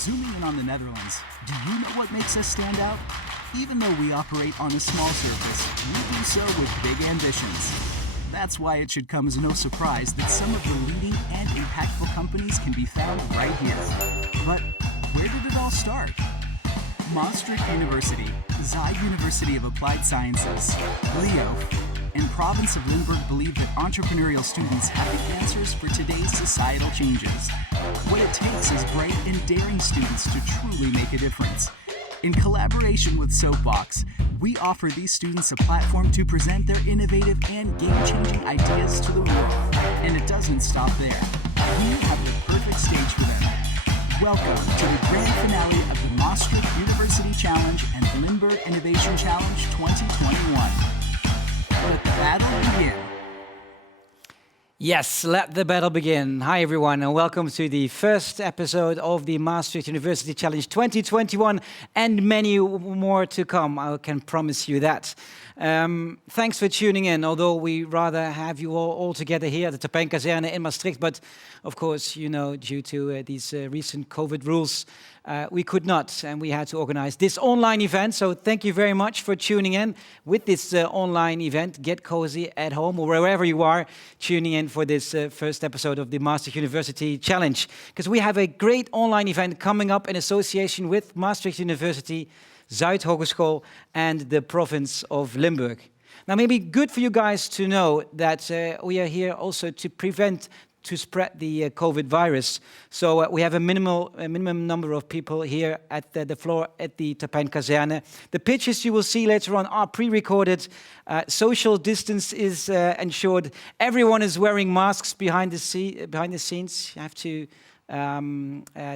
Zooming in on the Netherlands, do you know what makes us stand out? Even though we operate on a small surface, we do so with big ambitions. That's why it should come as no surprise that some of the leading and impactful companies can be found right here. But where did it all start? Maastricht University, Zuid University of Applied Sciences, LEO, and Province of Limburg believe that entrepreneurial students have the answers for today's societal changes. What it takes is bright and daring students to truly make a difference. In collaboration with Soapbox, we offer these students a platform to present their innovative and game-changing ideas to the world. And it doesn't stop there. We have the perfect stage for them. Welcome to the grand finale of the Maastricht University Challenge and Limburg Innovation Challenge 2021. Let the battle begin. Yes, let the battle begin. Hi everyone and welcome to the first episode of the Maastricht University Challenge 2021 and many more to come, I can promise you that. Thanks for tuning in, although we rather have you all together here at the Terpijnkazerne in Maastricht, but of course, you know, due to these recent COVID rules, we could not, and we had to organize this online event. So thank you very much for tuning in with this online event. Get cozy at home or wherever you are tuning in for this first episode of the Maastricht University Challenge, because we have a great online event coming up in association with Maastricht University, Zuid Hogeschool, and the province of Limburg. Now, maybe good for you guys to know that we are here also to spread the COVID virus. So we have a minimum number of people here at the floor at the Terpijnkazerne. The pitches you will see later on are pre-recorded. Social distance is ensured. Everyone is wearing masks behind the scenes. You have to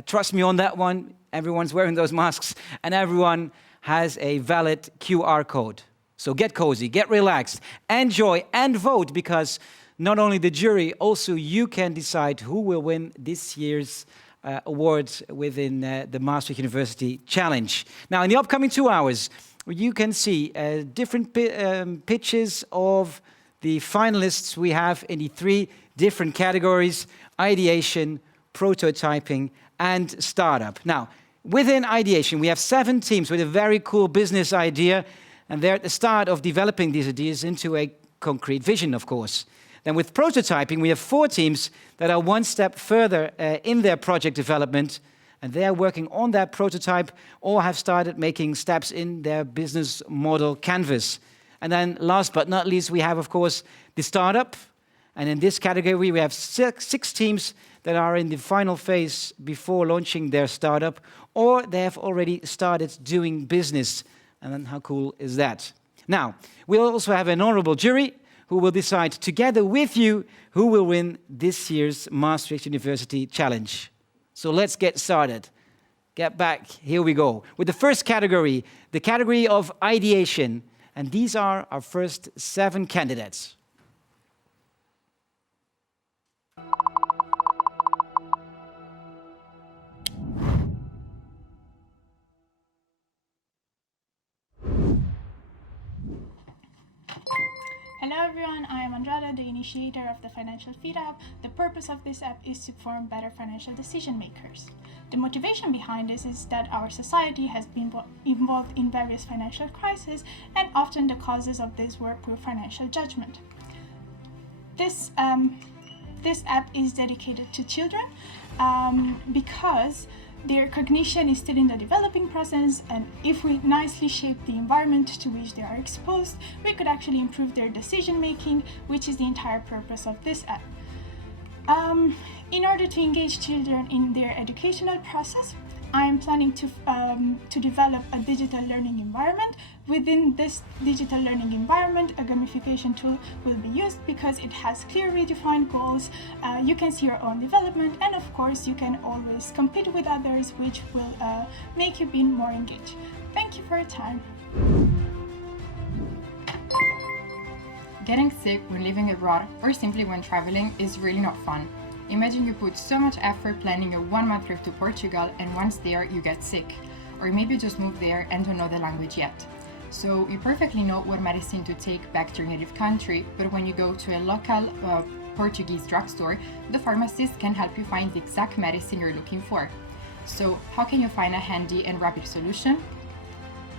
trust me on that one. Everyone's wearing those masks, and everyone has a valid QR code. So get cozy, get relaxed, enjoy, and vote, because not only the jury, also you can decide who will win this year's awards within the Maastricht University Challenge. Now, in the upcoming 2 hours, you can see different pitches of the finalists we have in the 3 different categories: ideation, prototyping, and startup. Now, within ideation, we have 7 teams with a very cool business idea, and they're at the start of developing these ideas into a concrete vision, of course. Then with prototyping, we have 4 teams that are one step further in their project development, and they are working on that prototype or have started making steps in their business model canvas. And then last but not least, we have, of course, the startup. And in this category, we have 6 teams that are in the final phase before launching their startup, or they have already started doing business. And then how cool is that? Now, we'll also have an honorable jury who will decide together with you who will win this year's Maastricht University Challenge. So let's get started. Get back, here we go. With the first category, the category of ideation. And these are our first 7 candidates. Hello everyone, I am Andrada, the initiator of the Financial Feed app. The purpose of this app is to form better financial decision makers. The motivation behind this is that our society has been involved in various financial crises, and often the causes of this were poor financial judgment. This app is dedicated to children because their cognition is still in the developing process, and if we nicely shape the environment to which they are exposed, we could actually improve their decision making, which is the entire purpose of this app. In order to engage children in their educational process, I am planning to develop a digital learning environment. Within this digital learning environment, a gamification tool will be used because it has clearly defined goals. You can see your own development, and of course, you can always compete with others, which will make you be more engaged. Thank you for your time. Getting sick when living abroad or simply when traveling is really not fun. Imagine you put so much effort planning a 1-month trip to Portugal, and once there you get sick. Or maybe you just moved there and don't know the language yet. So you perfectly know what medicine to take back to your native country, but when you go to a local Portuguese drugstore, the pharmacist can help you find the exact medicine you're looking for. So how can you find a handy and rapid solution?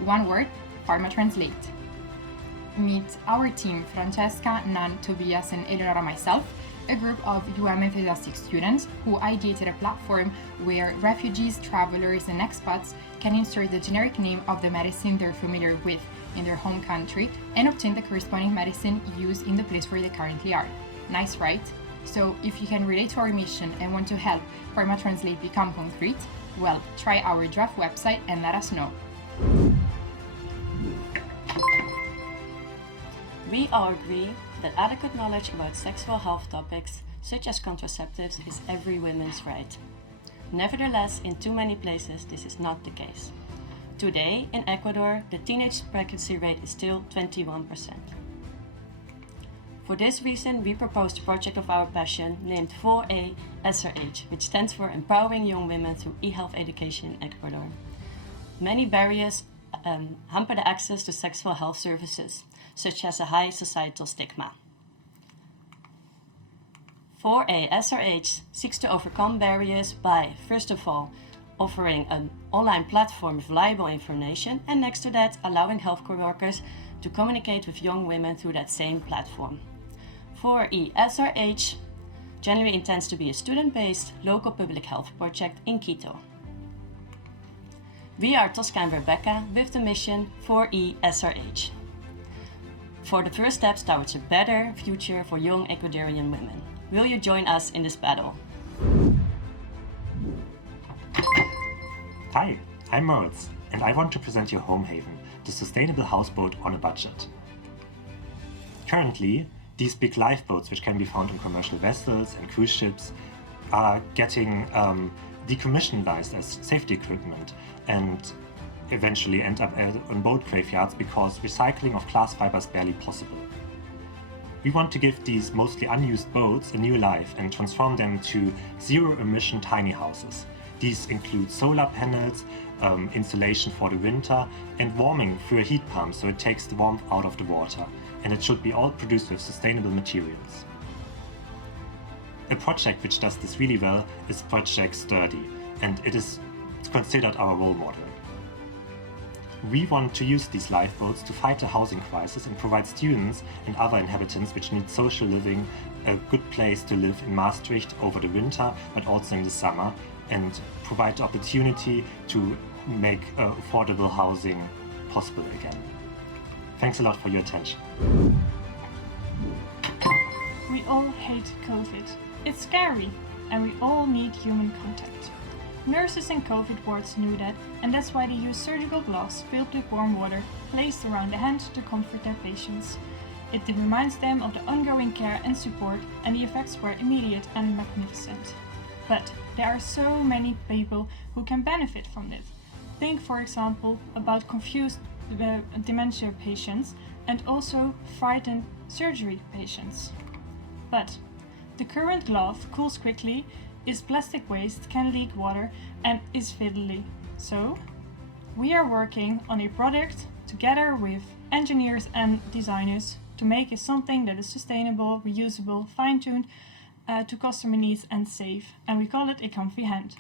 One word, Pharma Translate. Meet our team, Francesca, Nan, Tobias and Eleonora, myself, a group of UM enthusiastic students who ideated a platform where refugees, travelers and expats can insert the generic name of the medicine they're familiar with in their home country and obtain the corresponding medicine used in the place where they currently are. Nice, right? So if you can relate to our mission and want to help Pharma Translate become concrete, well, try our draft website and let us know. We all agree that adequate knowledge about sexual health topics, such as contraceptives, is every woman's right. Nevertheless, in too many places, this is not the case. Today, in Ecuador, the teenage pregnancy rate is still 21%. For this reason, we proposed a project of our passion named 4A SRH, which stands for Empowering Young Women Through E-Health Education in Ecuador. Many barriers hamper the access to sexual health services, such as a high societal stigma. 4A SRH seeks to overcome barriers by, first of all, offering an online platform with reliable information, and next to that, allowing healthcare workers to communicate with young women through that same platform. 4E SRH generally intends to be a student-based local public health project in Quito. We are Tosca and Rebecca with the mission 4E SRH for the first steps towards a better future for young Ecuadorian women. Will you join us in this battle? Hi, I'm Moritz, and I want to present you Home Haven, the sustainable houseboat on a budget. Currently, these big lifeboats, which can be found in commercial vessels and cruise ships, are getting decommissioned as safety equipment and eventually end up on boat graveyards because recycling of glass fiber is barely possible. We want to give these mostly unused boats a new life and transform them to zero-emission tiny houses. These include solar panels, insulation for the winter, and warming through a heat pump so it takes the warmth out of the water, and it should be all produced with sustainable materials. A project which does this really well is Project Sturdy, and it is considered our role model. We want to use these lifeboats to fight the housing crisis and provide students and other inhabitants which need social living a good place to live in Maastricht over the winter, but also in the summer, and provide the opportunity to make affordable housing possible again. Thanks a lot for your attention. We all hate COVID. It's scary, and we all need human contact. Nurses in COVID wards knew that, and that's why they use surgical gloves filled with warm water placed around the hand to comfort their patients. It reminds them of the ongoing care and support, and the effects were immediate and magnificent. But there are so many people who can benefit from this. Think, for example, about confused dementia patients and also frightened surgery patients. But the current glove cools quickly, is plastic waste, can leak water, and is fiddly. So, we are working on a product together with engineers and designers to make it something that is sustainable, reusable, fine-tuned to customer needs and safe, and we call it a comfy hand.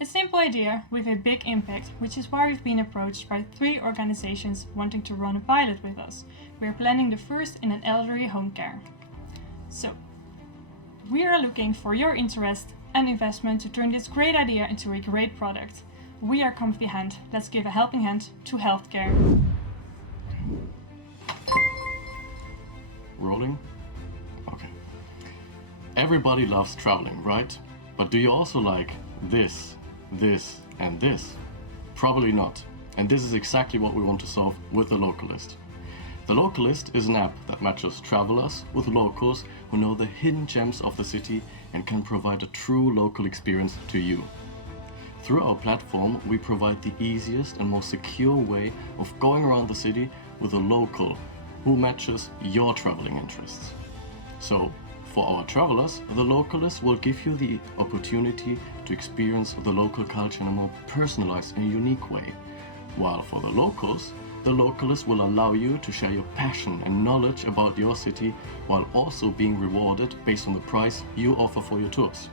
A simple idea with a big impact, which is why we've been approached by 3 organizations wanting to run a pilot with us. We are planning the first in an elderly home care. So, we are looking for your interest and investment to turn this great idea into a great product. We are Comfy Hand. Let's give a helping hand to healthcare. Rolling? Okay. Everybody loves traveling, right? But do you also like this, and this? Probably not. And this is exactly what we want to solve with the Localist. The Localist is an app that matches travelers with locals who know the hidden gems of the city and can provide a true local experience to you. Through our platform, we provide the easiest and most secure way of going around the city with a local who matches your traveling interests. So, for our travelers, the Localist will give you the opportunity to experience the local culture in a more personalized and unique way. While for the locals, the Localist will allow you to share your passion and knowledge about your city while also being rewarded based on the price you offer for your tours.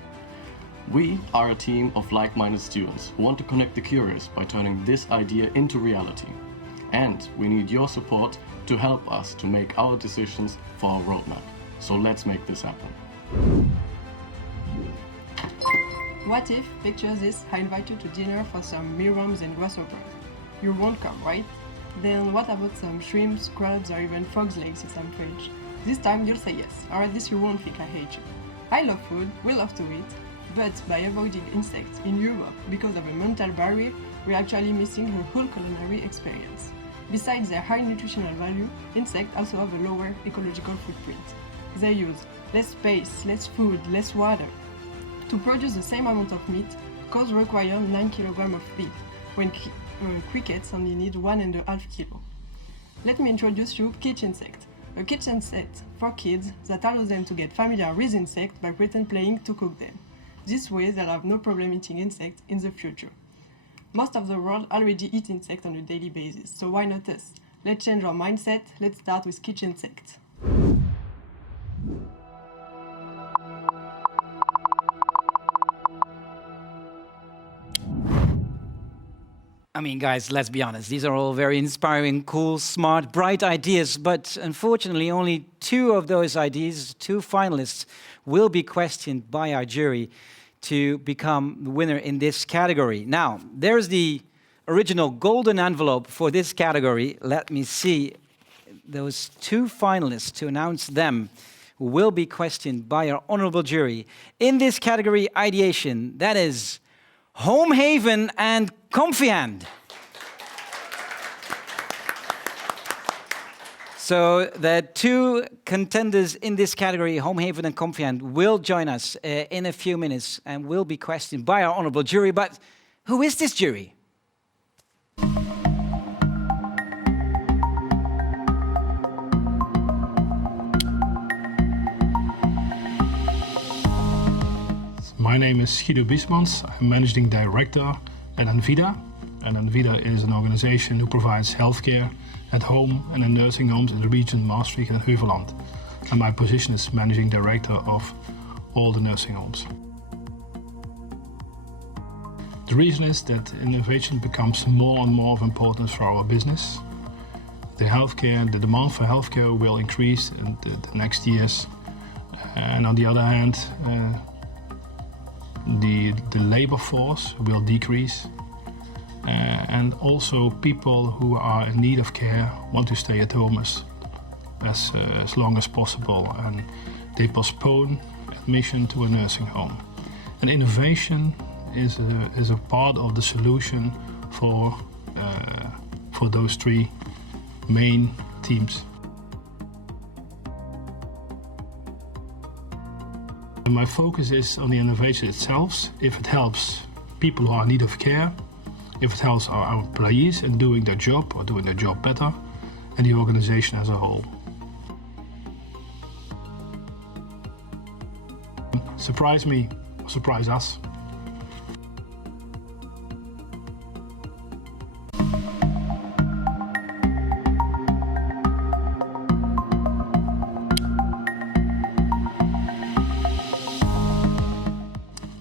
We are a team of like-minded students who want to connect the curious by turning this idea into reality. And we need your support to help us to make our decisions for our roadmap. So let's make this happen. What if, picture this, I invite you to dinner for some mealworms and grasshoppers? You won't come, right? Then what about some shrimps, crabs, or even frog's legs in some fridge? This time you'll say yes, or at least you won't think I hate you. I love food, we love to eat, but by avoiding insects in Europe because of a mental barrier, we're actually missing a whole culinary experience. Besides their high nutritional value, insects also have a lower ecological footprint. They use less space, less food, less water. To produce the same amount of meat, cows require 9 kg of beef, when crickets only need 1.5 kg. Let me introduce you Kitchen Insect, a kitchen set for kids that allows them to get familiar with insects by pretend playing to cook them. This way they'll have no problem eating insects in the future. Most of the world already eat insects on a daily basis, so why not us? Let's change our mindset, let's start with Kitchen Insect. I mean, guys, let's be honest. These are all very inspiring, cool, smart, bright ideas. But unfortunately, only 2 of those ideas, 2 finalists, will be questioned by our jury to become the winner in this category. Now, there's the original golden envelope for this category. Let me see those 2 finalists to announce them who will be questioned by our honorable jury. In this category, ideation, that is Home Haven and Comfy Hand. So the 2 contenders in this category, Home Haven and Comfy Hand, will join us in a few minutes and will be questioned by our honorable jury. But who is this jury? My name is Guido Biesmans. I'm Managing Director at Anvida. And Anvida is an organization who provides healthcare at home and in nursing homes in the region Maastricht and Heuveland. And my position is Managing Director of all the nursing homes. The reason is that innovation becomes more and more of importance for our business. The demand for healthcare will increase in the next years. And on the other hand, the labor force will decrease, and also people who are in need of care want to stay at home as long as possible, and they postpone admission to a nursing home. And innovation is a part of the solution for those 3 main themes. My focus is on the innovation itself, if it helps people who are in need of care, if it helps our employees in doing their job or doing their job better, and the organization as a whole. Surprise me, surprise us.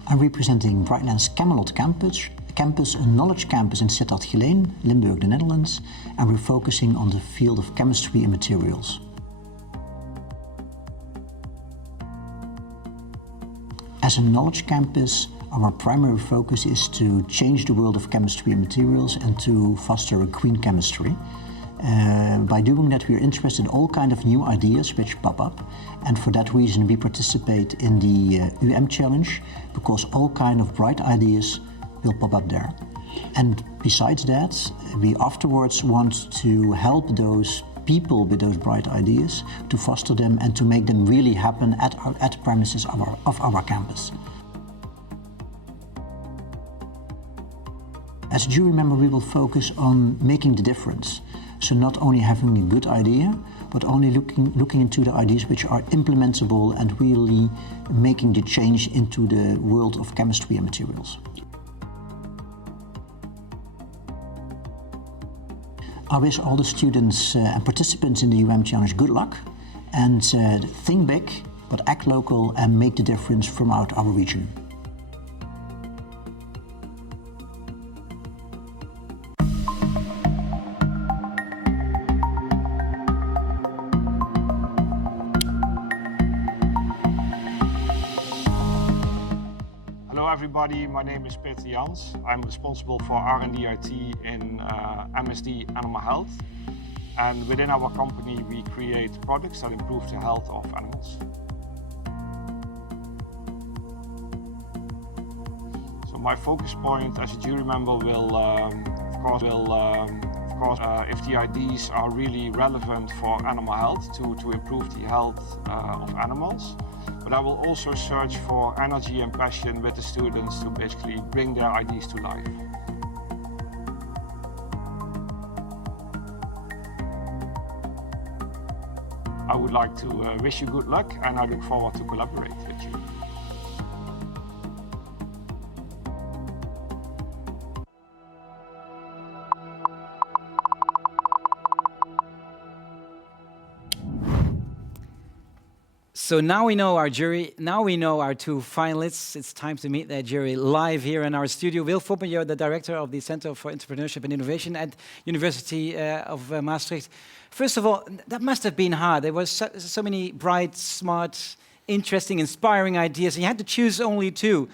I'm representing Brightlands Camelot campus, a knowledge campus in Sittard Geleen, Limburg, the Netherlands, and we're focusing on the field of chemistry and materials. As a knowledge campus, our primary focus is to change the world of chemistry and materials and to foster a green chemistry. By doing that, we are interested in all kinds of new ideas which pop up, and for that reason we participate in the Challenge, because all kinds of bright ideas will pop up there. And besides that, we afterwards want to help those people with those bright ideas to foster them and to make them really happen at premises of our campus. As a jury member, we will focus on making the difference. So not only having a good idea, but only looking into the ideas which are implementable and really making the change into the world of chemistry and materials. I wish all the students and participants in the Challenge good luck, and think big, but act local and make the difference throughout our region. everybody, my name is Peter Jans. I'm responsible for R&D IT in MSD Animal Health. And within our company we create products that improve the health of animals. So my focus point as a jury member will, if the ideas are really relevant for animal health to improve the health of animals. But I will also search for energy and passion with the students to basically bring their ideas to life. I would like to wish you good luck, and I look forward to collaborate with you. So now we know our jury, now we know our two finalists. It's time to meet that jury live here in our studio. Will Foppen, you're the director of the Center for Entrepreneurship and Innovation at University of Maastricht. First of all, that must have been hard. There were so many bright, smart, interesting, inspiring ideas, and you had to choose only two.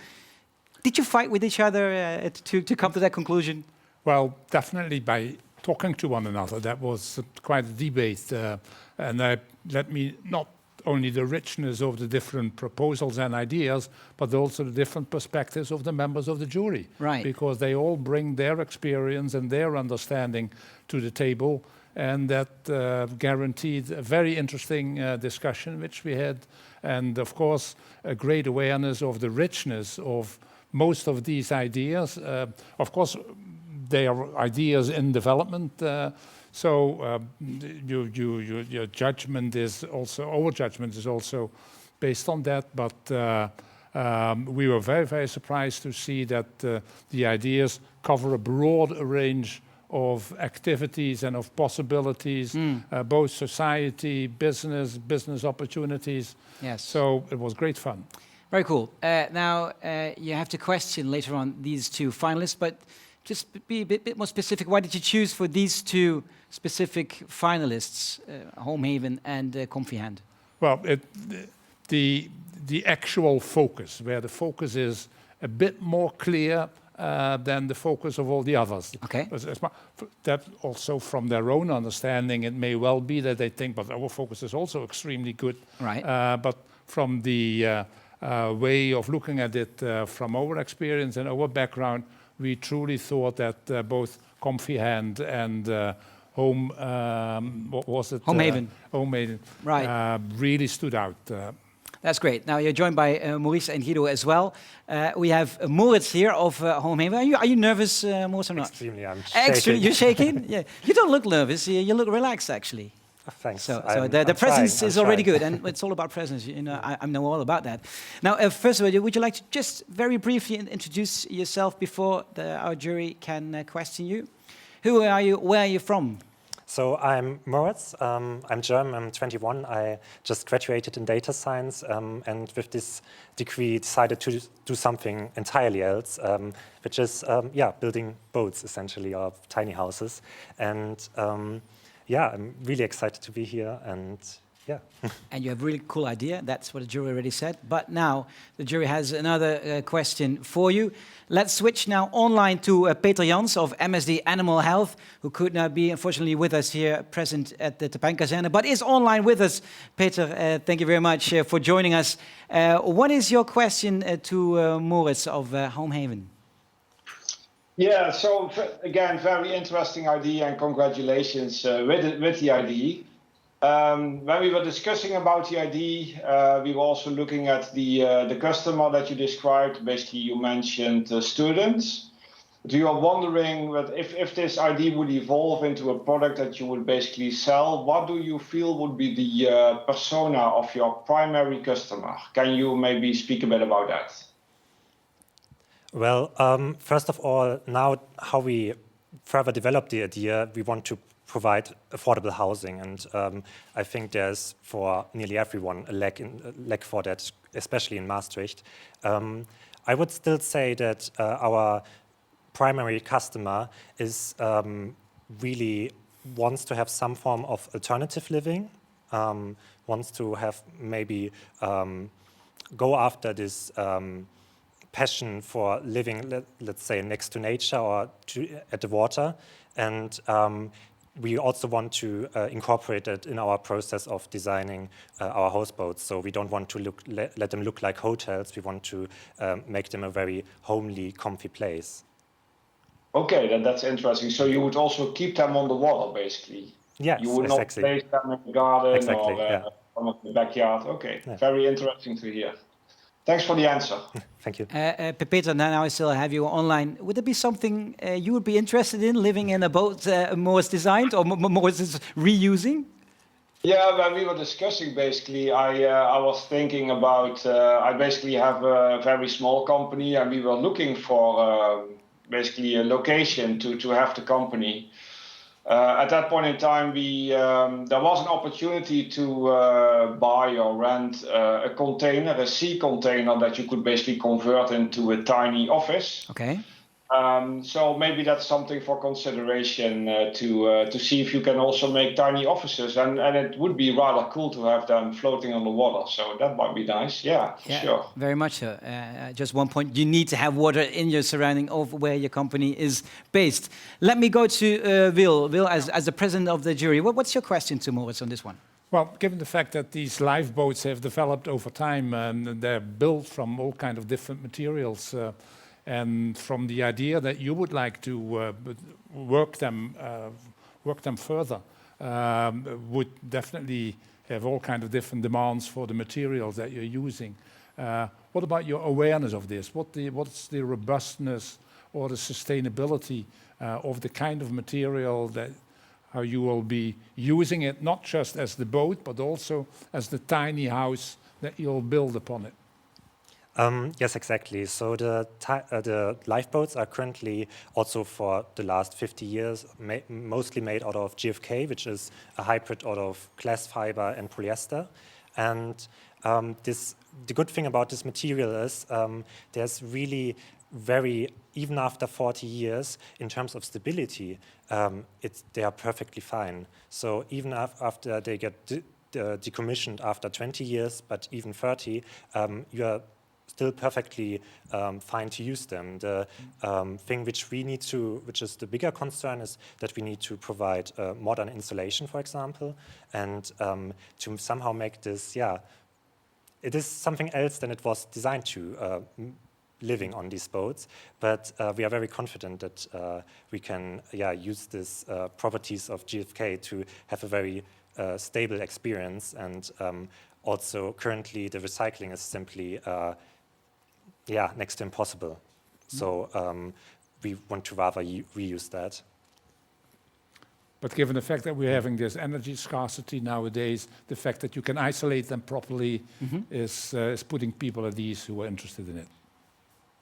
Did you fight with each other to come to that conclusion? Well, definitely by talking to one another. That was quite a debate, and that let me not only the richness of the different proposals and ideas, but also the different perspectives of the members of the jury. Right. Because they all bring their experience and their understanding to the table, and that guaranteed a very interesting discussion which we had, and of course a great awareness of the richness of most of these ideas. Of course, they are ideas in development. So your judgment is also, our judgment is also based on that, but we were very, very surprised to see that the ideas cover a broad range of activities and of possibilities, both society, business opportunities. Yes. So it was great fun. Very cool. Now, you have to question later on these two finalists, but just be a bit more specific. Why did you choose for these two specific finalists, Homehaven and Comfy Hand? Well, the actual focus, where the focus is a bit more clear than the focus of all the others. Okay. That also from their own understanding, it may well be that they think, but our focus is also extremely good. Right. But from the way of looking at it, from our experience and our background, we truly thought that both Comfy Hand and what was it? Homehaven. Homehaven. Right. Really stood out. That's great. Now you're joined by Maurice and Guido as well. We have Moritz here of Homehaven. Are you nervous, Moritz, or not? Extremely, I'm Extremely, shaking. you're shaking? Yeah. You don't look nervous. You look relaxed, actually. Thanks. So I'm the presence trying, is already good, and it's all about presence. You know, I know all about that. Now, first of all, would you like to just very briefly introduce yourself before our jury can question you? Who are you? Where are you from? So I'm Moritz. I'm German. I'm 21. I just graduated in data science, and with this degree decided to do something entirely else, which is building boats essentially, or tiny houses. And yeah, I'm really excited to be here, and yeah. And you have a really cool idea. That's what the jury already said. But now the jury has another question for you. Let's switch now online to Peter Jans of MSD Animal Health, who could not be, unfortunately, with us here present at the Terpijnkazerne, but is online with us. Peter, thank you very much for joining us. What is your question to Moritz of Homehaven? Yeah, so again, very interesting idea, and congratulations with the idea. When we were discussing about the idea, we were also looking at the customer that you described. Basically, you mentioned students. You are wondering that if this idea would evolve into a product that you would basically sell, what do you feel would be the persona of your primary customer? Can you maybe speak a bit about that? Well, first of all, now how we further develop the idea, we want to provide affordable housing, and I think there's for nearly everyone a lack for that, especially in Maastricht. I would still say that our primary customer is really wants to have some form of alternative living, wants to have maybe go after this passion for living, let's say, next to nature or at the water, and we also want to incorporate it in our process of designing our houseboats. So we don't want to let them look like hotels. We want to make them a very homely, comfy place. Okay, then that's interesting. So you would also keep them on the water, basically. Yes, you would exactly. not place them in the garden Exactly, or yeah. in the backyard. Okay, Yeah. very interesting to hear. Thanks for the answer. Thank you. Peter, now I still have you online. Would it be something you would be interested in, living in a boat Moritz designed or Moritz is reusing? Yeah, when we were discussing, basically, I was thinking about, I basically have a very small company and we were looking for basically a location to have the company. At that point in time, there was an opportunity to buy or rent a container, a sea container that you could basically convert into a tiny office. Okay. So maybe that's something for consideration to see if you can also make tiny offices, and it would be rather cool to have them floating on the water. So that might be nice. Yeah, for sure. Very much so. Just one point: you need to have water in your surrounding of where your company is based. Let me go to Will. Will, as the president of the jury, what's your question to Moritz on this one? Well, given the fact that these lifeboats have developed over time and they're built from all kind of different materials. And from the idea that you would like to work them further, would definitely have all kind of different demands for the materials that you're using. What about your awareness of this? What's the robustness or the sustainability of the kind of material that how you will be using it, not just as the boat, but also as the tiny house that you'll build upon it? Yes, exactly. So the lifeboats are currently also for the last 50 years mostly made out of GFK, which is a hybrid out of glass fiber and polyester. And the good thing about this material is there's really even after 40 years, in terms of stability, they are perfectly fine. So even after they get decommissioned after 20 years, but even 30, you are still perfectly fine to use them. The thing which is the bigger concern, is that we need to provide modern insulation, for example, and to somehow make this, it is something else than it was designed to, living on these boats. But we are very confident that we can, use these properties of GFK to have a very stable experience. And also, currently, the recycling is simply next to impossible. So we want to rather reuse that. But given the fact that we're having this energy scarcity nowadays, the fact that you can isolate them properly is putting people at ease who are interested in it.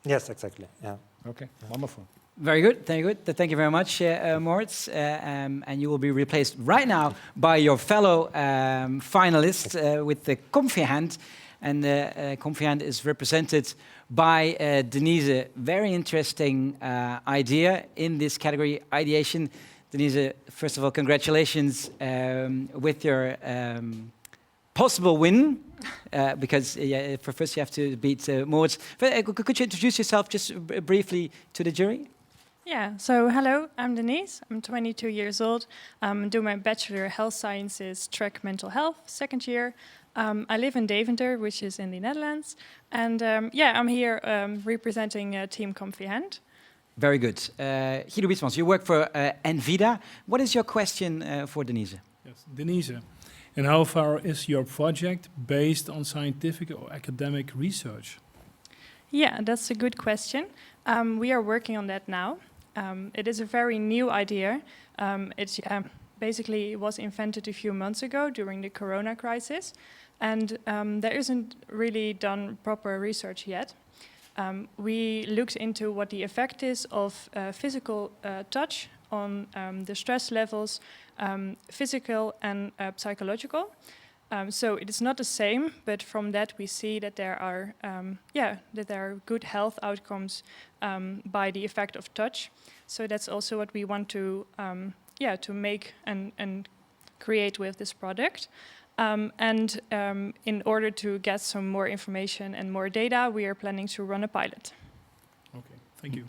Yes, exactly. Yeah. Okay, wonderful. Very good, very good. Thank you very much, Moritz. And you will be replaced right now by your fellow finalist with the comfy hand. And the comfy hand is represented by Denise. Very interesting idea in this category, ideation. Denise, first of all, congratulations with your possible win, because for first you have to beat Moritz. Could you introduce yourself just briefly to the jury? Yeah, so hello, I'm Denise. I'm 22 years old. I'm doing my Bachelor of Health Sciences, track mental health, second year. I live in Deventer, which is in the Netherlands. And I'm here representing Team Comfy Hand. Very good. Guido Wietsmans, you work for Envida. What is your question for Denise? Yes, Denise, and how far is your project based on scientific or academic research? Yeah, that's a good question. We are working on that now. It is a very new idea. It basically was invented a few months ago during the corona crisis. And there isn't really done proper research yet. We looked into what the effect is of physical touch on the stress levels, physical and psychological. So it is not the same, but from that we see that there are good health outcomes by the effect of touch. So that's also what we want to make and create with this product. In order to get some more information and more data, we are planning to run a pilot. Thank you.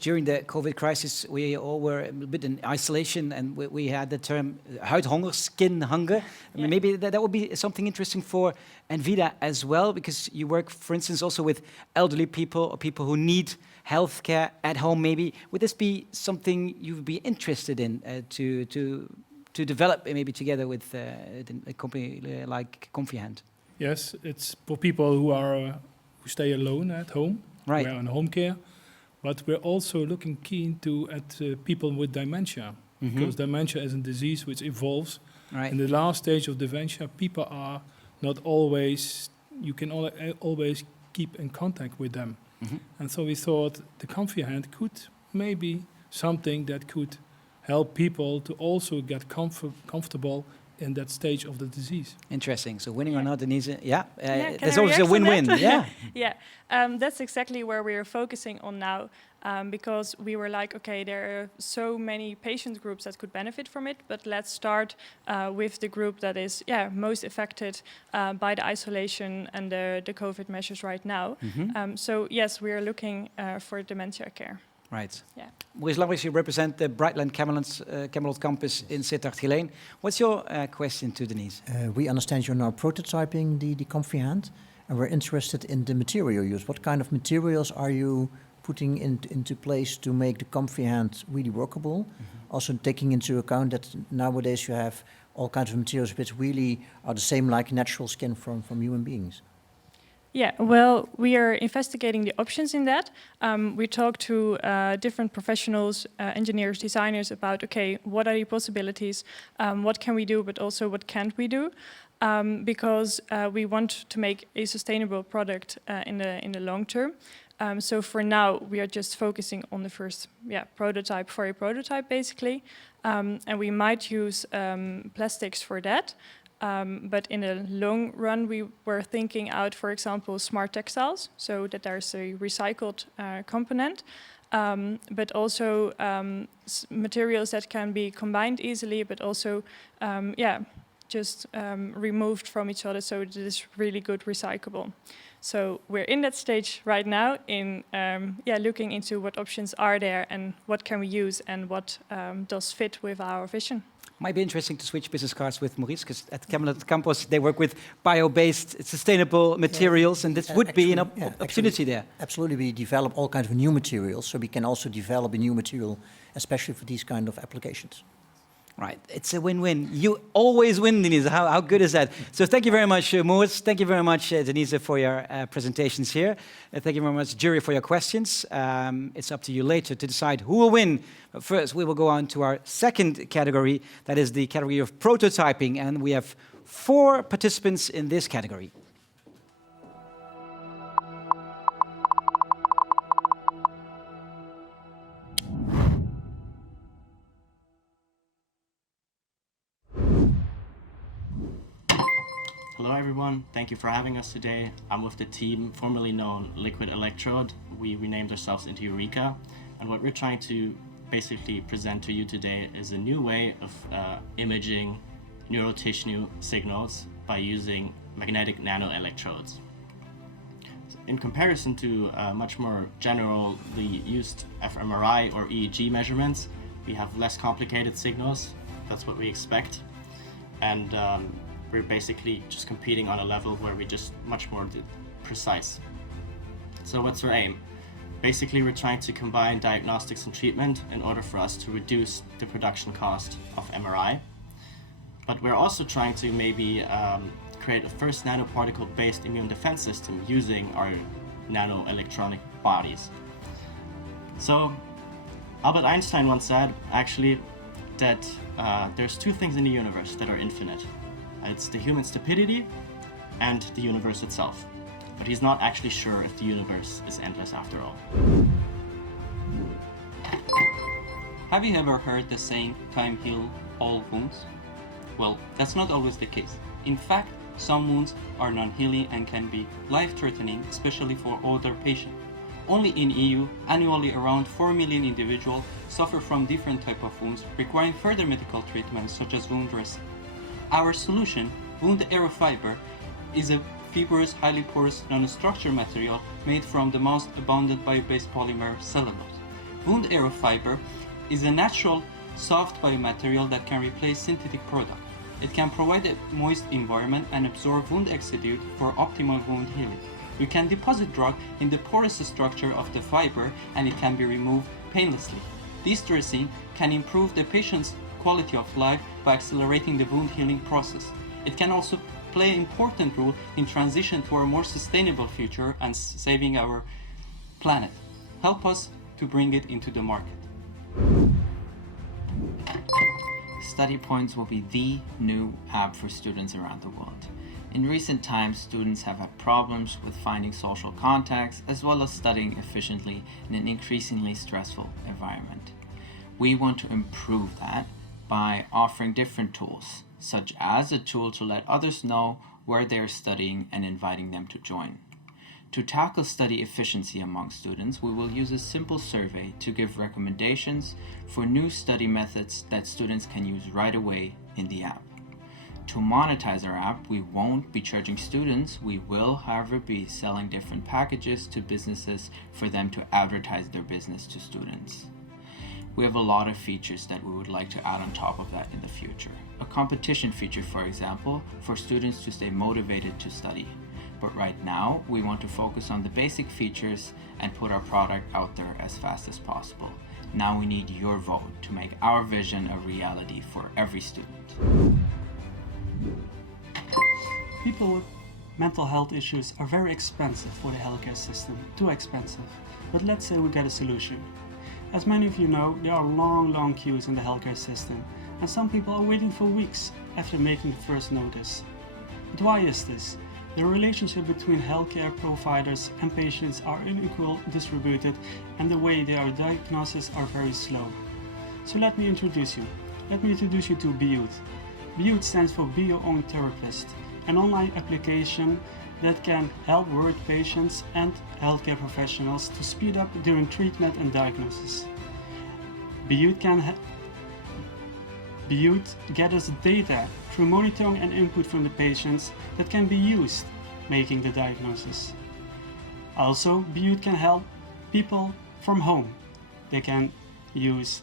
During the COVID crisis, we all were a bit in isolation, and we had the term huidhonger, skin hunger. I mean, maybe that would be something interesting for Envida as well, because you work, for instance, also with elderly people or people who need healthcare at home. Maybe would this be something you would be interested in to develop, maybe together with a company like Confiant? Yes, it's for people who stay alone at home, right? Who are in home care. But we're also looking keen at people with dementia, because dementia is a disease which evolves. Right. In the last stage of dementia, people are not always, you can always keep in contact with them. And so we thought the Confiant could maybe something that could help people to also get comfortable in that stage of the disease. Interesting. So winning or not, Denise, there's I always a react on win-win. that? That's exactly where we are focusing on now, because we were like, okay, there are so many patient groups that could benefit from it, but let's start with the group that is most affected by the isolation and the COVID measures right now. So yes, we are looking for dementia care. Right. Yeah. Maurice Lambrechts, you represent the Brightland Camelot campus in Sittard-Geleen. What's your question to Denise? We understand you're now prototyping the Confiant, and we're interested in the material use. What kind of materials are you putting into place to make the Confiant really workable? Also taking into account that nowadays you have all kinds of materials which really are the same like natural skin from human beings. Yeah, well, we are investigating the options in that. We talked to different professionals, engineers, designers about, okay, what are the possibilities? What can we do, but also what can't we do? Because we want to make a sustainable product in the long term. So for now, we are just focusing on the first prototype for a prototype, basically. And we might use plastics for that. But in the long run, we were thinking out, for example, smart textiles, so that there's a recycled component, but also materials that can be combined easily, but also, just removed from each other, so it is really good recyclable. So we're in that stage right now in looking into what options are there and what can we use and what does fit with our vision. Might be interesting to switch business cards with Maurice, because at Camelot Campus they work with bio-based, sustainable materials, and this would be an opportunity there. Absolutely, we develop all kinds of new materials, so we can also develop a new material, especially for these kind of applications. Right, it's a win-win. You always win, Denise. How good is that? So thank you very much, Maurice. Thank you very much, Denise, for your presentations here. Thank you very much, jury, for your questions. It's up to you later to decide who will win. But first, we will go on to our second category. That is the category of prototyping. And we have 4 participants in this category. Hello everyone, thank you for having us today. I'm with the team formerly known Liquid Electrode. We renamed ourselves into Eureka, and what we're trying to basically present to you today is a new way of imaging neurotissue signals by using magnetic nanoelectrodes. In comparison to much more generally used fMRI or EEG measurements, we have less complicated signals. That's what we expect. And we're basically just competing on a level where we're just much more precise. So what's our aim? Basically, we're trying to combine diagnostics and treatment in order for us to reduce the production cost of MRI. But we're also trying to maybe create a first nanoparticle-based immune defense system using our nanoelectronic bodies. So Albert Einstein once said, actually, that there's 2 things in the universe that are infinite. It's the human stupidity and the universe itself. But he's not actually sure if the universe is endless after all. Have you ever heard the saying, time heals all wounds? Well, that's not always the case. In fact, some wounds are non-healing and can be life-threatening, especially for older patients. Only in EU, annually around 4 million individuals suffer from different types of wounds, requiring further medical treatments such as wound dressing. Our solution, Wound Aerofiber, is a fibrous, highly porous nanostructure material made from the most abundant bio-based polymer cellulose. Wound Aero fiber is a natural, soft biomaterial that can replace synthetic product. It can provide a moist environment and absorb wound exudate for optimal wound healing. You can deposit drug in the porous structure of the fiber and it can be removed painlessly. This dressing can improve the patient's quality of life by accelerating the wound healing process. It can also play an important role in transition to a more sustainable future and saving our planet. Help us to bring it into the market. Study Points will be the new app for students around the world. In recent times, students have had problems with finding social contacts as well as studying efficiently in an increasingly stressful environment. We want to improve that by offering different tools, such as a tool to let others know where they are studying and inviting them to join. To tackle study efficiency among students, we will use a simple survey to give recommendations for new study methods that students can use right away in the app. To monetize our app, we won't be charging students. We will, however, be selling different packages to businesses for them to advertise their business to students. We have a lot of features that we would like to add on top of that in the future. A competition feature, for example, for students to stay motivated to study. But right now, we want to focus on the basic features and put our product out there as fast as possible. Now we need your vote to make our vision a reality for every student. People with mental health issues are very expensive for the healthcare system, too expensive. But let's say we get a solution. As many of you know, there are long queues in the healthcare system, and some people are waiting for weeks after making the first notice. But why is this? The relationship between healthcare providers and patients are unequal distributed, and the way they are diagnosed are very slow. So let me introduce you. Let me introduce you to Biyut. Biyut stands for Be Your Own Therapist, an online application that can help worried patients and healthcare professionals to speed up during treatment and diagnosis. Biyut gathers data through monitoring and input from the patients that can be used making the diagnosis. Also, Biyut can help people from home. They can use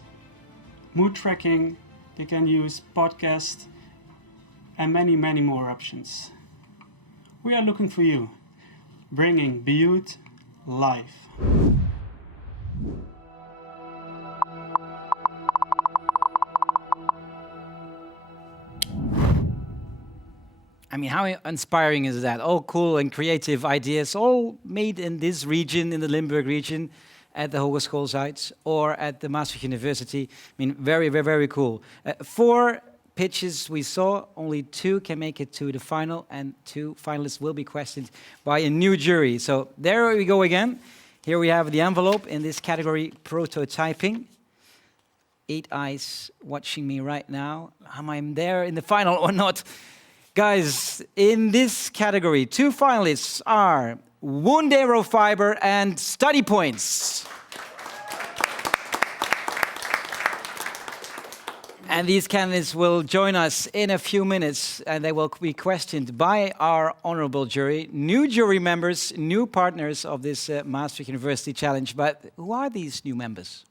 mood tracking, they can use podcasts, and many more options. We are looking for you, bringing Biyut live. I mean, how inspiring is that? All cool and creative ideas, all made in this region, in the Limburg region, at the Hogeschool sites or at the Maastricht University. I mean, very cool. 4 pitches we saw, only 2 can make it to the final, and 2 finalists will be questioned by a new jury. So there we go again. Here we have the envelope in this category, prototyping. 8 eyes watching me right now. Am I there in the final or not? Guys, in this category, 2 finalists are Wound Aero Fiber and Study Points. And these candidates will join us in a few minutes, and they will be questioned by our honorable jury, new jury members, new partners of this Maastricht University Challenge. But who are these new members?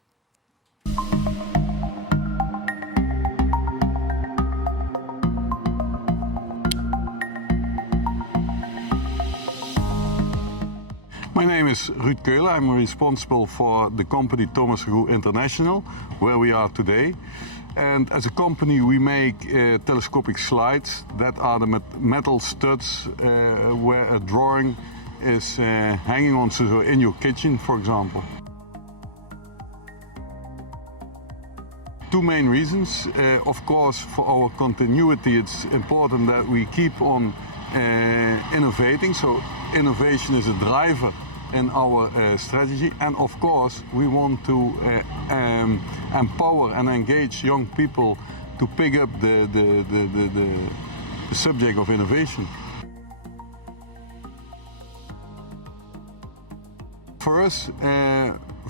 My name is Ruud Keulen. I'm responsible for the company Thomas Roux International, where we are today. And as a company, we make telescopic slides that are the metal studs where a drawing is hanging on, so in your kitchen, for example. 2 main reasons. Of course, for our continuity, it's important that we keep on innovating. So innovation is a driver in our strategy, and of course we want to empower and engage young people to pick up the subject of innovation. For us,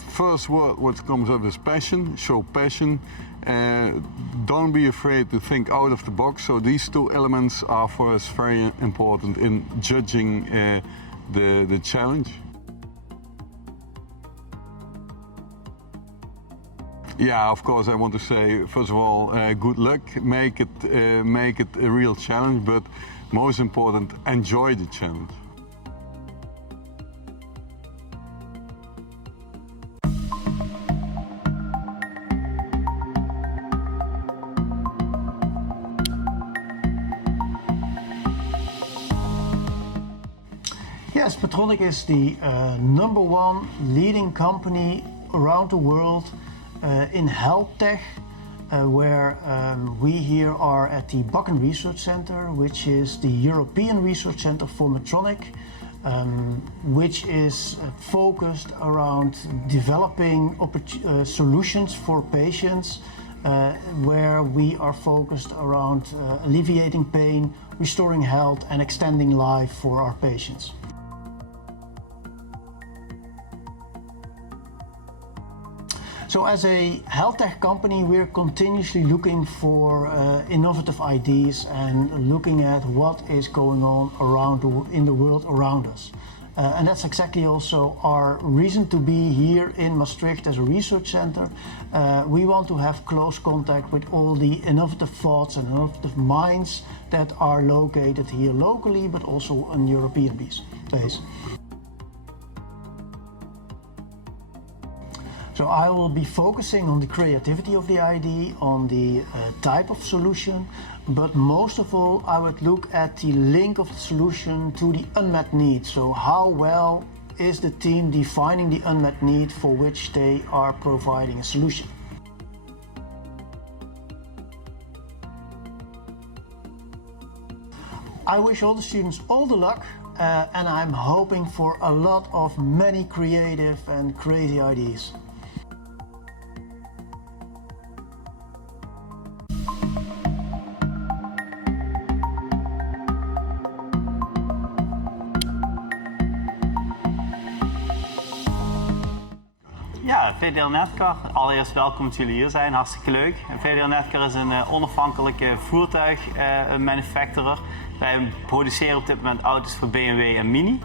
first word what comes up is passion. Show passion. Don't be afraid to think out of the box. So these two elements are for us very important in judging the challenge. Yeah, of course, I want to say, first of all, good luck. Make it a real challenge, but most important, enjoy the challenge. Yes, Petronic is the #1 leading company around the world in health tech, where we here are at the Bakken Research Center, which is the European Research Center for Medtronic, which is focused around developing solutions for patients, where we are focused around alleviating pain, restoring health and extending life for our patients. So as a health tech company, we're continuously looking for innovative ideas and looking at what is going on in the world around us. And that's exactly also our reason to be here in Maastricht as a research center. We want to have close contact with all the innovative thoughts and innovative minds that are located here locally, but also on European base. So I will be focusing on the creativity of the idea, on the type of solution, but most of all I would look at the link of the solution to the unmet need. So how well is the team defining the unmet need for which they are providing a solution? I wish all the students all the luck, and I'm hoping for a lot of many creative and crazy ideas. Ja, VDL Netcar, allereerst welkom dat jullie hier zijn, hartstikke leuk. VDL Netcar is een onafhankelijke voertuigmanufacturer. Wij produceren op dit moment auto's voor BMW en Mini.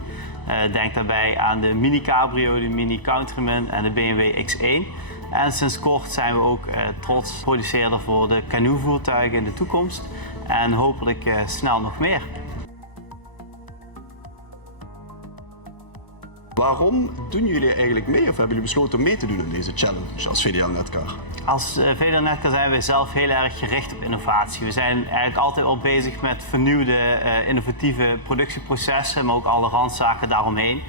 Denk daarbij aan de Mini Cabrio, de Mini Countryman en de BMW X1. En sinds kort zijn we ook trots produceerder voor de canoe-voertuigen in de toekomst. En hopelijk snel nog meer. Waarom doen jullie eigenlijk mee of hebben jullie besloten mee te doen in deze challenge als VDL Netcar? Als VDL Netcar zijn we zelf heel erg gericht op innovatie. We zijn eigenlijk altijd al bezig met vernieuwde, innovatieve productieprocessen, maar ook alle randzaken daaromheen.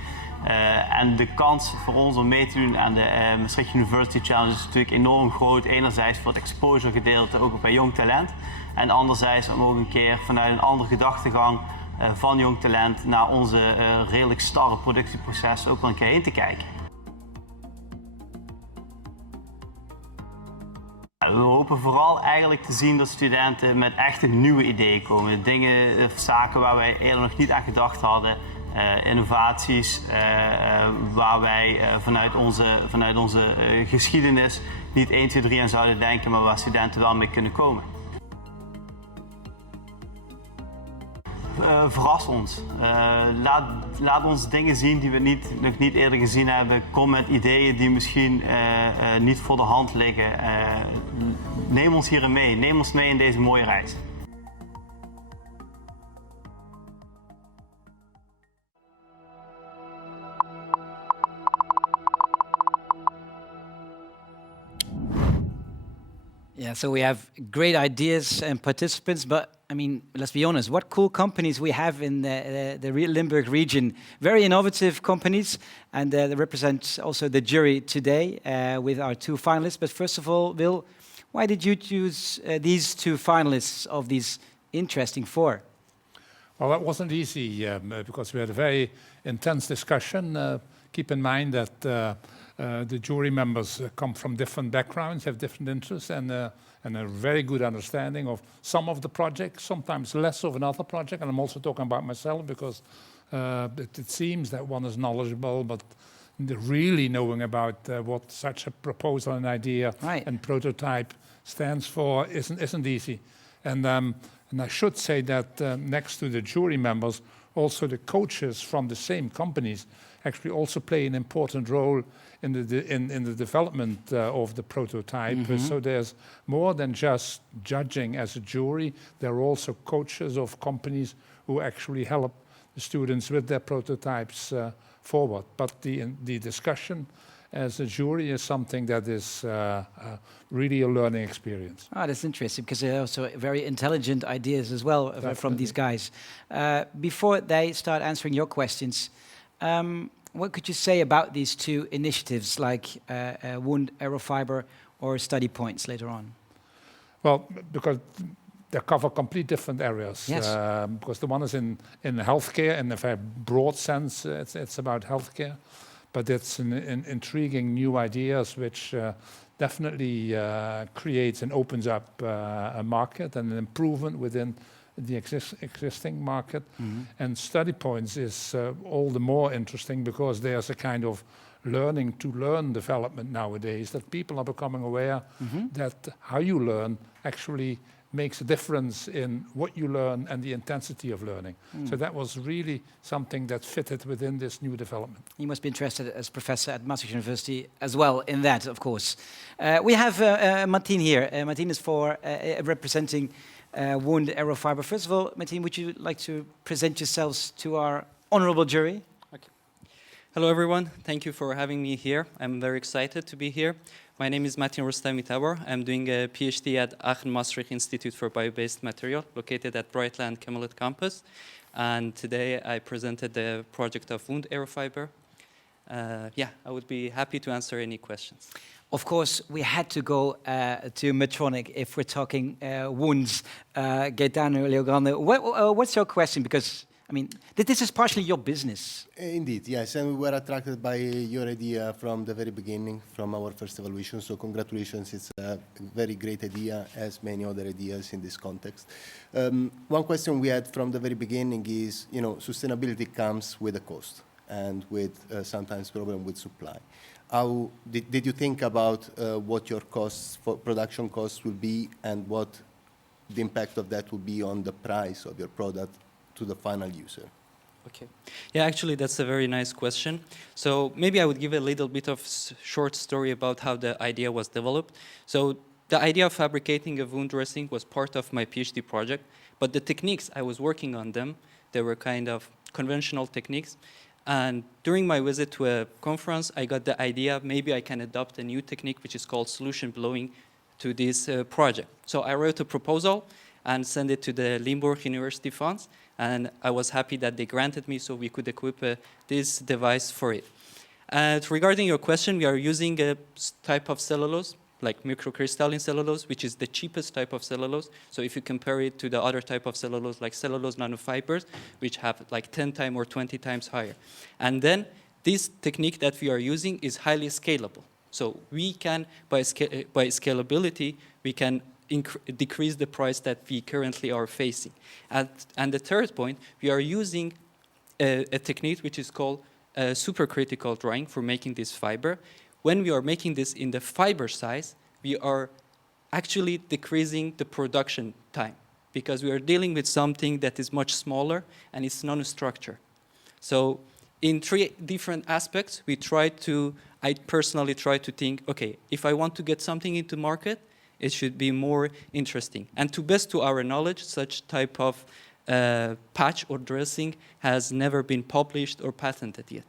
En de kans voor ons om mee te doen aan de Maastricht University Challenge is natuurlijk enorm groot. Enerzijds voor het exposure gedeelte, ook bij jong talent. En anderzijds om ook een keer vanuit een andere gedachtegang van jong talent naar onze redelijk starre productieprocessen ook wel een keer heen te kijken. We hopen vooral eigenlijk te zien dat studenten met echte nieuwe ideeën komen. Dingen, zaken waar wij eerder nog niet aan gedacht hadden. Innovaties waar wij vanuit onze geschiedenis niet 1, 2, 3 aan zouden denken, maar waar studenten wel mee kunnen komen. Verras ons. Laat ons dingen zien die we nog niet eerder gezien hebben. Kom met ideeën die misschien niet voor de hand liggen. Neem ons hierin mee. Neem ons mee in deze mooie reis. Yeah, so we have great ideas and participants, but I mean, let's be honest, what cool companies we have in the Limburg region. Very innovative companies, and they represent also the jury today with our 2 finalists. But first of all, Will, why did you choose these 2 finalists of these interesting 4? Well, that wasn't easy because we had a very intense discussion. Keep in mind that the jury members come from different backgrounds, have different interests, and a very good understanding of some of the projects, sometimes less of another project. And I'm also talking about myself because it seems that one is knowledgeable, but really knowing about what such a proposal and idea and prototype stands for isn't easy. And I should say that next to the jury members, also the coaches from the same companies actually also play an important role in the development of the prototype. So there's more than just judging as a jury. There are also coaches of companies who actually help the students with their prototypes forward. But the discussion as a jury is something that is really a learning experience. Ah, that's interesting, because there are also very intelligent ideas as well from these guys. Before they start answering your questions, what could you say about these two initiatives, like wound aerofiber or study points later on? Well, because they cover complete different areas. Yes. Because the one is in healthcare, in a very broad sense, it's about healthcare. But it's an intriguing new ideas which definitely creates and opens up a market and an improvement within the existing market. And study points is all the more interesting because there's a kind of learning to learn development nowadays, that people are becoming aware that how you learn actually makes a difference in what you learn and the intensity of learning. So that was really something that fitted within this new development. You must be interested as professor at Maastricht University as well in that, of course. We have Martien here. Martien is representing wound aerofiber. First of all, Martien, would you like to present yourselves to our honorable jury? Okay. Hello, everyone. Thank you for having me here. I'm very excited to be here. My name is Martien Rostami-Tabor. I'm doing a PhD at Aachen Maastricht Institute for Bio-Based Material, located at Brightland Camelot campus. And today I presented the project of wound aerofiber. I would be happy to answer any questions. Of course, we had to go to Medtronic if we're talking wounds. Gaetano Leogrande, what's your question? Because I mean, this is partially your business. Indeed, yes, and we were attracted by your idea from the very beginning, from our first evaluation, so congratulations, it's a very great idea, as many other ideas in this context. One question we had from the very beginning is, sustainability comes with a cost and with sometimes problem with supply. How did you think about what your costs, for production costs will be, and what the impact of that will be on the price of your product to the final user? Okay. Yeah, actually, that's a very nice question. So maybe I would give a little bit of short story about how the idea was developed. So the idea of fabricating a wound dressing was part of my PhD project, but the techniques I was working on them, they were kind of conventional techniques. And during my visit to a conference, I got the idea maybe I can adopt a new technique which is called solution blowing to this project. So I wrote a proposal and sent it to the Limburg University funds. And I was happy that they granted me so we could equip this device for it. And regarding your question, we are using a type of cellulose, like microcrystalline cellulose, which is the cheapest type of cellulose. So if you compare it to the other type of cellulose, like cellulose nanofibers, which have like 10 times or 20 times higher. And then this technique that we are using is highly scalable. So we can, by scalability, we can decrease the price that we currently are facing. And the third point, we are using a technique which is called supercritical drying for making this fiber. When we are making this in the fiber size, we are actually decreasing the production time because we are dealing with something that is much smaller and it's non-structure. So in 3 different aspects, I personally try to think, okay, if I want to get something into market, it should be more interesting. And to best to our knowledge, such type of patch or dressing has never been published or patented yet.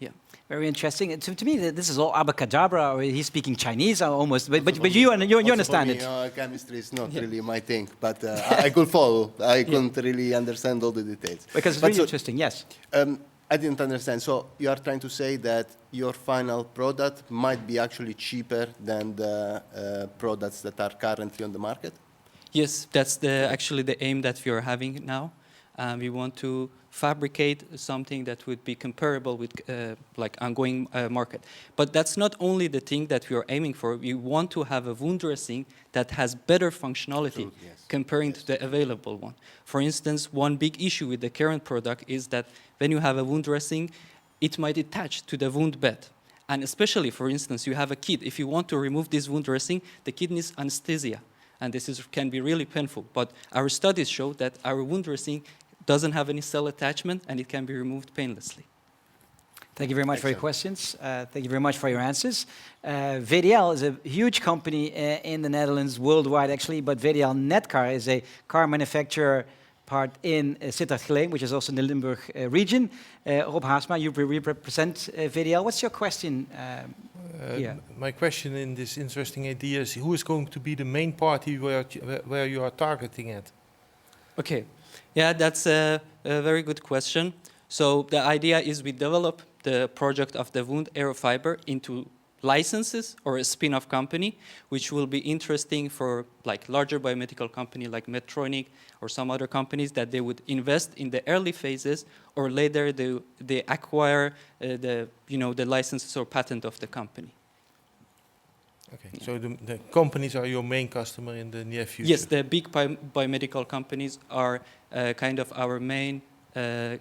Yeah. Very interesting. To me, this is all abracadabra, or he's speaking Chinese almost, but you understand it. Chemistry is not really my thing, but I could follow. I couldn't really understand all the details. Because it's really interesting, yes. I didn't understand. So you are trying to say that your final product might be actually cheaper than the products that are currently on the market? Yes, that's actually the aim that we are having now. We want to fabricate something that would be comparable with like ongoing market. But that's not only the thing that we are aiming for. We want to have a wound dressing that has better functionality comparing to the available one. For instance, one big issue with the current product is that when you have a wound dressing, it might attach to the wound bed. And especially, for instance, you have a kid. If you want to remove this wound dressing, the kid needs anesthesia. And can be really painful. But our studies show that our wound dressing doesn't have any cell attachment and it can be removed painlessly. Thank you very much for your questions. Thank you very much for your answers. VDL is a huge company in the Netherlands, worldwide actually, but VDL Netcar is a car manufacturer part in Sittard-Geleen, which is also in the Limburg region. Rob Haasma, you represent VDL. What's your question here? My question in this interesting idea is, who is going to be the main party where you are targeting at? Okay, yeah, that's a very good question. So the idea is we develop the project of the wound aerofiber into licenses or a spin-off company, which will be interesting for like larger biomedical company like Medtronic or some other companies that they would invest in the early phases, or later they acquire the licenses or patent of the company. Okay, yeah. So the companies are your main customer in the near future? Yes, the big biomedical companies are kind of our main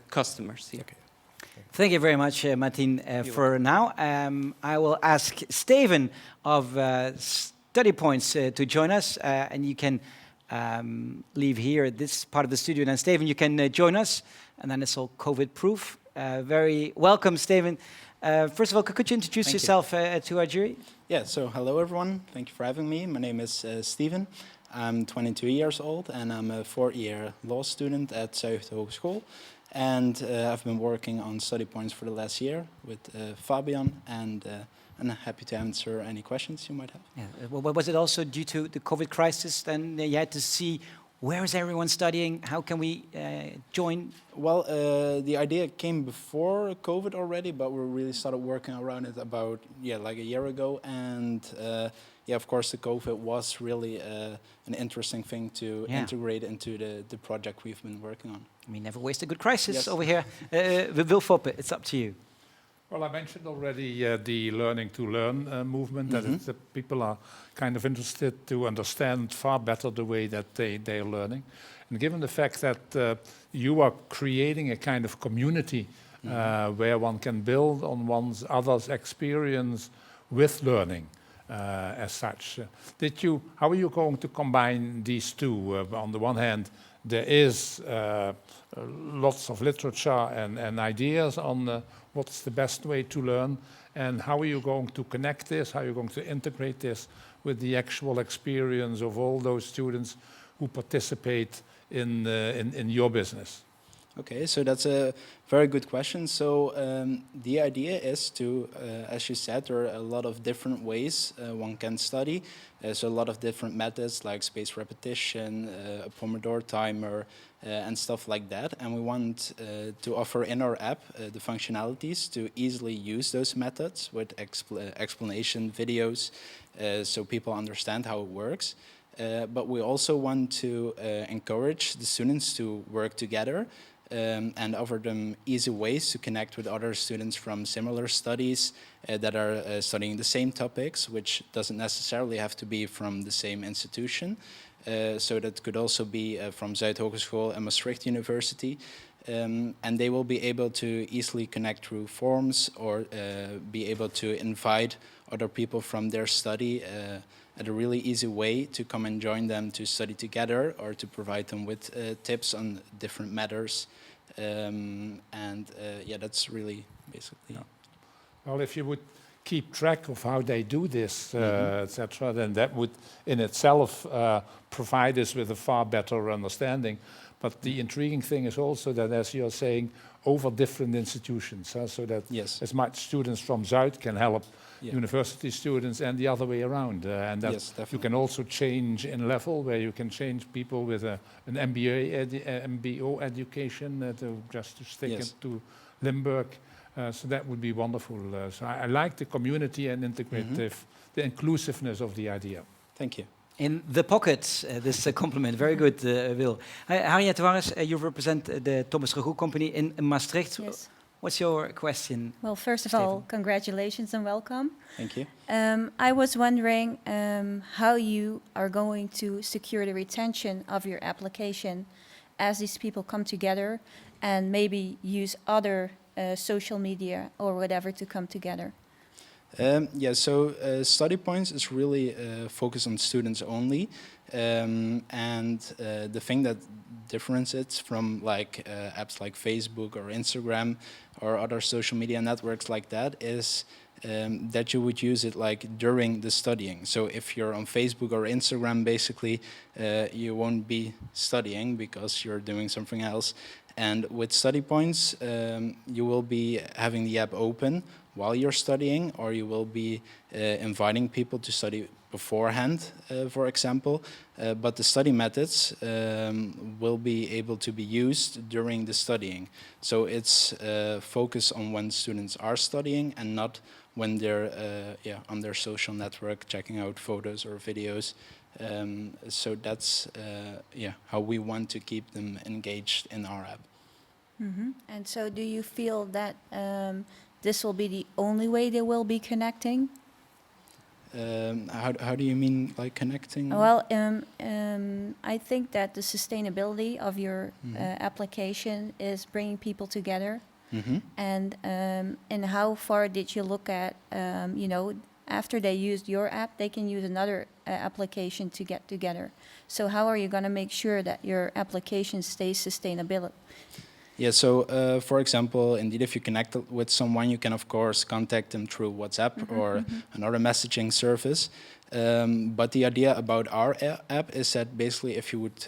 customers here. Okay. Thank you very much, Martin. For now, I will ask Steven of Study Points to join us, and you can leave here at this part of the studio. And Steven, you can join us, and then it's all COVID-proof. Very welcome, Steven. First of all, could you introduce yourself to our jury? Yeah, so hello everyone. Thank you for having me. My name is Steven. I'm 22 years old, and I'm a fourth-year law student at Maastricht Hogeschool. And I've been working on Study Points for the last year with Fabian, and I'm happy to answer any questions you might have. Yeah. Well, was it also due to the COVID crisis? Then you had to see where is everyone studying? How can we join? Well, the idea came before COVID already, but we really started working around it about like a year ago. And of course, the COVID was really an interesting thing to integrate into the project we've been working on. I mean, never waste a good crisis over here. Will Foppe, it's up to you. Well, I mentioned already the learning to learn movement, that people are kind of interested to understand far better the way that they are learning. And given the fact that you are creating a kind of community where one can build on others' experience with learning as such, how are you going to combine these two? On the one hand, there is lots of literature and ideas on what's the best way to learn, and how are you going to connect this, how are you going to integrate this with the actual experience of all those students who participate in your business? Okay, so that's a very good question. So the idea is to, as you said, there are a lot of different ways one can study. So a lot of different methods like spaced repetition, a Pomodoro timer, and stuff like that. And we want to offer in our app the functionalities to easily use those methods with explanation videos so people understand how it works. But we also want to encourage the students to work together and offer them easy ways to connect with other students from similar studies that are studying the same topics, which doesn't necessarily have to be from the same institution. So that could also be from Zuid Hogeschool and Maastricht University. And they will be able to easily connect through forums or be able to invite other people from their study at a really easy way to come and join them to study together, or to provide them with tips on different matters. That's really basically. Well, if you would keep track of how they do this, etc., then that would in itself provide us with a far better understanding. But the intriguing thing is also that, as you're saying, over different institutions, so that as much students from Zuid can help university students and the other way around. And that you can also change in level, where you can change people with an MBO education to stick it to Limburg. So that would be wonderful. So I like the community and integrative, the inclusiveness of the idea. Thank you. In the pocket, this compliment. Very good, Will. Harriet Warres, you represent the Thomas Regoe company in Maastricht. Yes. What's your question? Well, first of all, congratulations and welcome. Thank you. I was wondering how you are going to secure the retention of your application as these people come together and maybe use other social media or whatever to come together? Yeah, so Study Points is really focused on students only, and the thing that differentiates from like apps like Facebook or Instagram or other social media networks like that is that you would use it like during the studying. So if you're on Facebook or Instagram, basically you won't be studying because you're doing something else. And with Study Points, you will be having the app open while you're studying, or you will be inviting people to study beforehand, for example. But the study methods will be able to be used during the studying. So it's focused on when students are studying and not when they're on their social network checking out photos or videos. So that's how we want to keep them engaged in our app. Mm-hmm. And so do you feel that this will be the only way they will be connecting? How do you mean, like connecting? Well, I think that the sustainability of your application is bringing people together. Mm-hmm. And how far did you look at, after they used your app, they can use another application to get together. So how are you going to make sure that your application stays sustainable? Yeah, so for example, indeed, if you connect with someone, you can, of course, contact them through WhatsApp or another messaging service. But the idea about our app is that basically if you would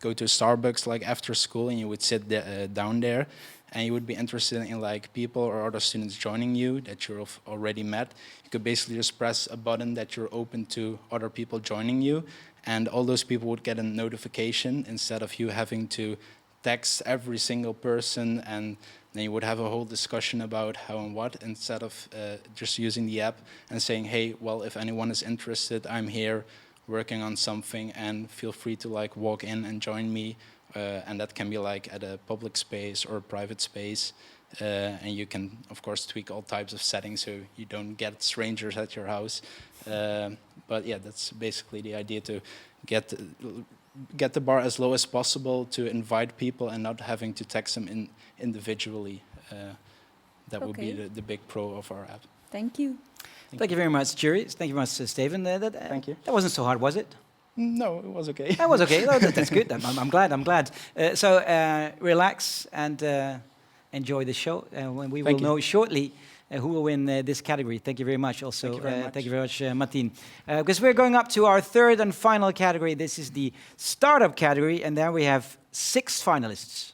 go to Starbucks like after school and you would sit down there and you would be interested in like people or other students joining you that you've already met, you could basically just press a button that you're open to other people joining you, and all those people would get a notification instead of you having to text every single person, and then you would have a whole discussion about how and what, instead of just using the app and saying, hey, well, if anyone is interested, I'm here working on something and feel free to like walk in and join me. And that can be like at a public space or a private space. And you can, of course, tweak all types of settings so you don't get strangers at your house. But yeah, that's basically the idea, to get the bar as low as possible, to invite people and not having to text them individually. That would be the big pro of our app. Thank you. Thank you very much, Jury. Thank you very much, Steven. Thank you. That wasn't so hard, was it? No, it was okay. That was okay. No, that's good. I'm glad. So relax and enjoy the show. When we will know shortly who will win this category. Thank you very much. Also, thank you very much, Martin. Because we're going up to our third and final category. This is the startup category, and there we have 6 finalists.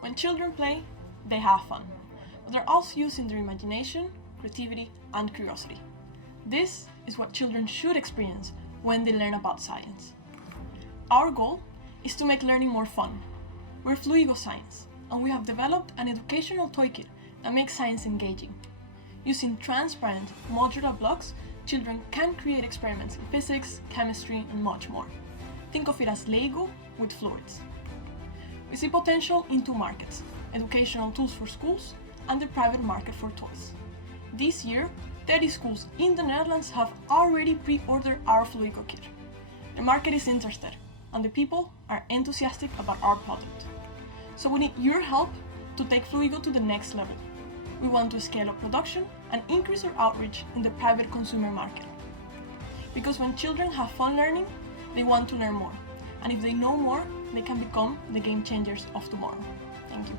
When children play, they have fun, but they're also using their imagination, creativity, and curiosity. This is what children should experience when they learn about science. Our goal is to make learning more fun. We're Fluigo Science, and we have developed an educational toolkit that makes science engaging. Using transparent, modular blocks, children can create experiments in physics, chemistry, and much more. Think of it as Lego with fluids. We see potential in 2 markets: educational tools for schools and the private market for toys. This year, 30 schools in the Netherlands have already pre-ordered our Fluigo kit. The market is interested, and the people are enthusiastic about our product. So we need your help to take Fluigo to the next level. We want to scale up production and increase our outreach in the private consumer market. Because when children have fun learning, they want to learn more. And if they know more, they can become the game changers of tomorrow. Thank you.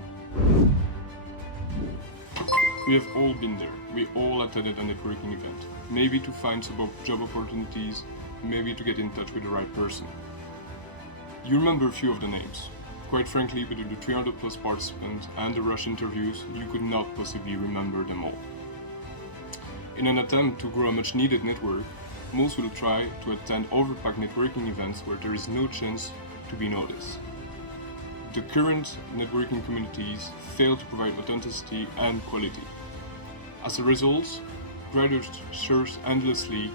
We have all been there. We all attended a networking event. Maybe to find some job opportunities, maybe to get in touch with the right person. You remember a few of the names. Quite frankly, between the 300 plus participants and the rush interviews, you could not possibly remember them all. In an attempt to grow a much needed network, most will try to attend overpacked networking events where there is no chance to be noticed. The current networking communities fail to provide authenticity and quality. As a result, graduates search endlessly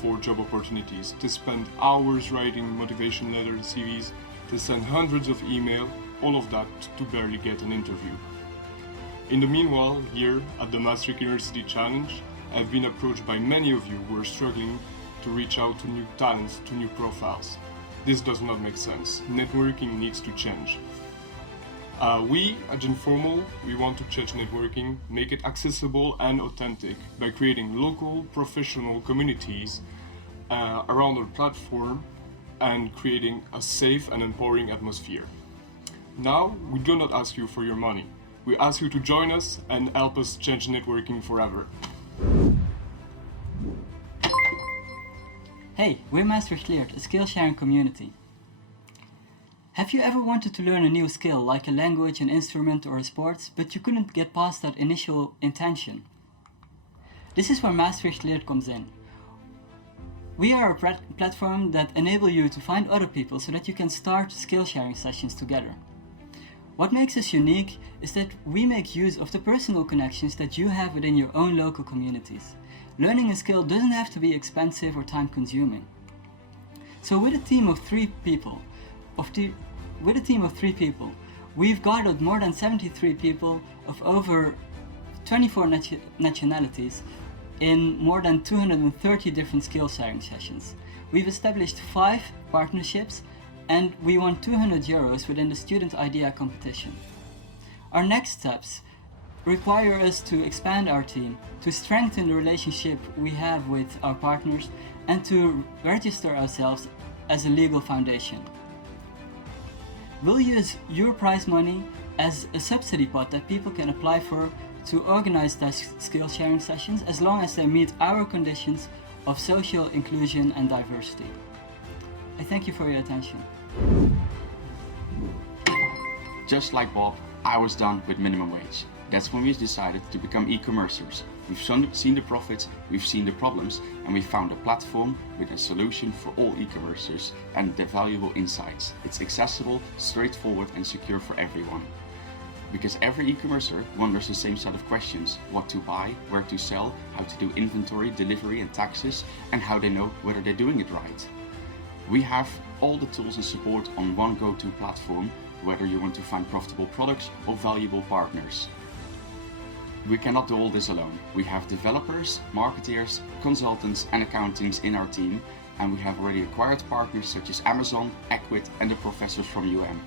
for job opportunities. They spend hours writing motivation letters, CVs, they send hundreds of emails, all of that to barely get an interview. In the meanwhile, here at the Maastricht University Challenge, I've been approached by many of you who are struggling to reach out to new talents, to new profiles. This does not make sense. Networking needs to change. We at Genformal, we want to change networking, make it accessible and authentic by creating local professional communities around our platform and creating a safe and empowering atmosphere. Now, we do not ask you for your money. We ask you to join us and help us change networking forever. Hey, we're Maastricht Leert, a skill sharing community. Have you ever wanted to learn a new skill, like a language, an instrument or a sport, but you couldn't get past that initial intention? This is where Maastricht Leert comes in. We are a platform that enables you to find other people so that you can start skill sharing sessions together. What makes us unique is that we make use of the personal connections that you have within your own local communities. Learning a skill doesn't have to be expensive or time-consuming. So with a team of three people, we've gathered more than 73 people of over 24 nationalities in more than 230 different skill sharing sessions. We've established 5 partnerships and we won €200 within the Student Idea competition. Our next steps require us to expand our team, to strengthen the relationship we have with our partners, and to register ourselves as a legal foundation. We'll use your prize money as a subsidy pot that people can apply for to organize their skill sharing sessions as long as they meet our conditions of social inclusion and diversity. I thank you for your attention. Just like Bob, I was done with minimum wage. That's when we decided to become e-commercers. We've seen the profits, we've seen the problems, and we found a platform with a solution for all e-commercers and their valuable insights. It's accessible, straightforward, and secure for everyone. Because every e-commercer wonders the same set of questions: what to buy, where to sell, how to do inventory, delivery, and taxes, and how they know whether they're doing it right. We have all the tools and support on one go-to platform, whether you want to find profitable products or valuable partners. We cannot do all this alone. We have developers, marketeers, consultants, and accountants in our team, and we have already acquired partners such as Amazon, Equit, and the professors from UM.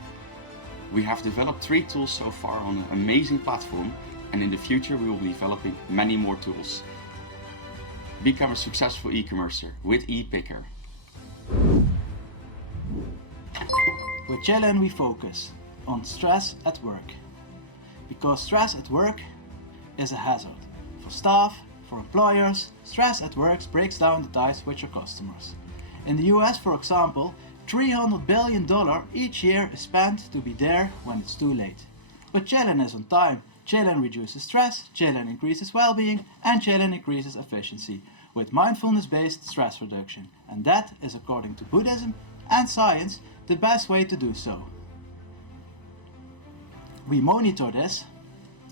We have developed 3 tools so far on an amazing platform, and in the future we will be developing many more tools. Become a successful e-commercer with ePicker. With Jelen we focus on stress at work, because stress at work is a hazard. For staff, for employers, stress at work breaks down the ties with your customers. In the US, for example, $300 billion each year is spent to be there when it's too late. But Jelen is on time. Jelen reduces stress, Jelen increases well-being, and Jelen increases efficiency with mindfulness-based stress reduction. And that is, according to Buddhism and science, the best way to do so. We monitor this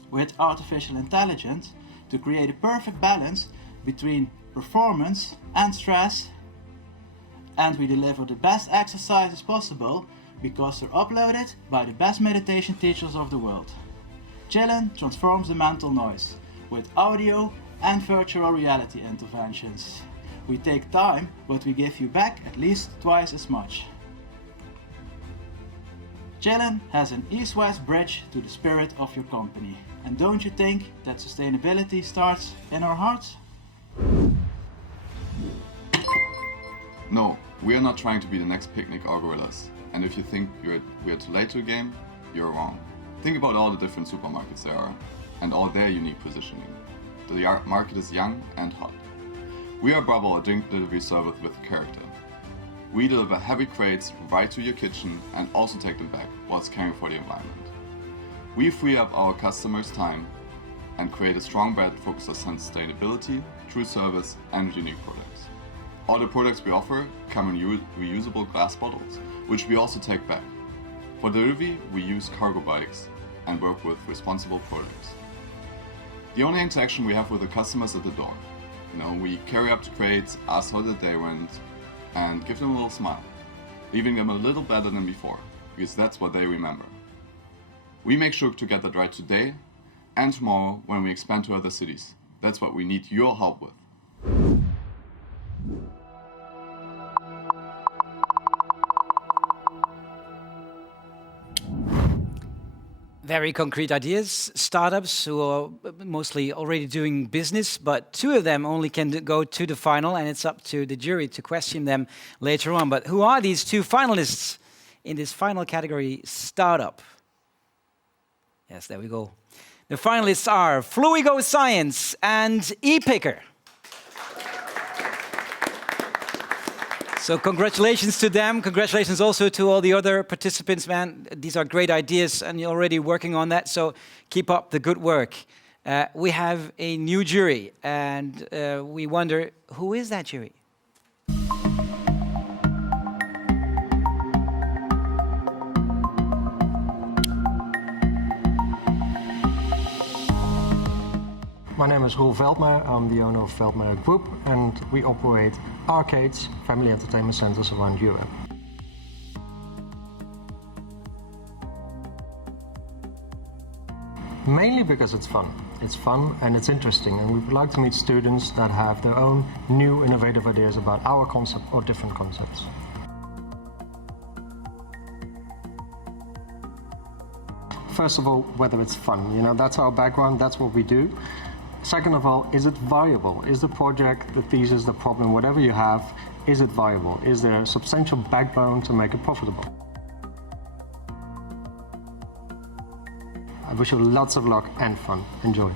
with artificial intelligence to create a perfect balance between performance and stress, and we deliver the best exercises possible because they're uploaded by the best meditation teachers of the world. Jelen transforms the mental noise with audio and virtual reality interventions. We take time, but we give you back at least twice as much. Jelen has an east-west bridge to the spirit of your company. And don't you think that sustainability starts in our hearts? No, we are not trying to be the next picnic or gorillas. And if you think we are too late to the game, you're wrong. Think about all the different supermarkets there are, and all their unique positioning. The market is young and hot. We are Bravo, a drink delivery service with character. We deliver heavy crates right to your kitchen and also take them back whilst caring for the environment. We free up our customers' time and create a strong brand focused on sustainability, true service, and unique products. All the products we offer come in reusable glass bottles, which we also take back. For delivery, we use cargo bikes and work with responsible products. The only interaction we have with the customers at the door. We carry up the crates, ask how the day went, and give them a little smile, leaving them a little better than before, because that's what they remember. We make sure to get that right today, and tomorrow when we expand to other cities. That's what we need your help with. Very concrete ideas, startups who are mostly already doing business, but 2 of them only can go to the final, and it's up to the jury to question them later on. But who are these 2 finalists in this final category, startup? Yes, there we go. The finalists are Fluigo Science and ePicker. So congratulations to them. Congratulations also to all the other participants, man. These are great ideas and you're already working on that. So keep up the good work. We have a new jury and we wonder, who is that jury? My name is Roel Veldmeijer. I'm the owner of Veldmeijer Group, and we operate arcades, family entertainment centers around Europe. Mainly because it's fun. It's fun and it's interesting, and we would like to meet students that have their own new innovative ideas about our concept or different concepts. First of all, whether it's fun. You know, that's our background, that's what we do. Second of all, is it viable? Is the project, the thesis, the problem, whatever you have, is it viable? Is there a substantial backbone to make it profitable? I wish you lots of luck and fun. Enjoy.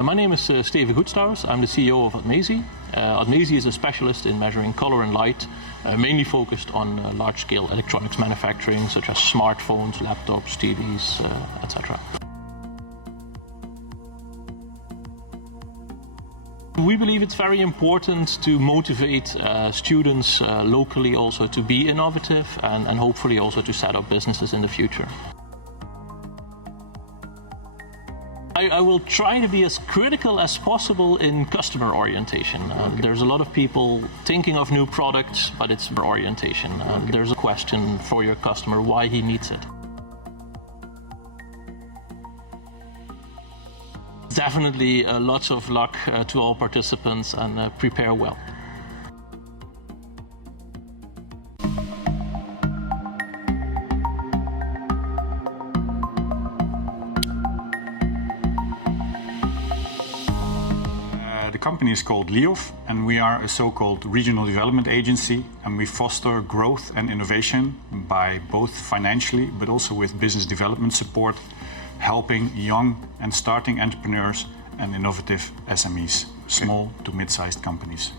My name is Steven Goedstouwers. I'm the CEO of Admesi. Admesi is a specialist in measuring color and light, mainly focused on large-scale electronics manufacturing, such as smartphones, laptops, TVs, etc. We believe it's very important to motivate students locally also to be innovative and hopefully also to set up businesses in the future. I will try to be as critical as possible in customer orientation. There's a lot of people thinking of new products, but it's orientation. There's a question for your customer why he needs it. Definitely lots of luck to all participants and prepare well. The company is called LIOF, and we are a so-called regional development agency, and we foster growth and innovation by both financially but also with business development support, helping young and starting entrepreneurs and innovative SMEs, small to mid-sized companies.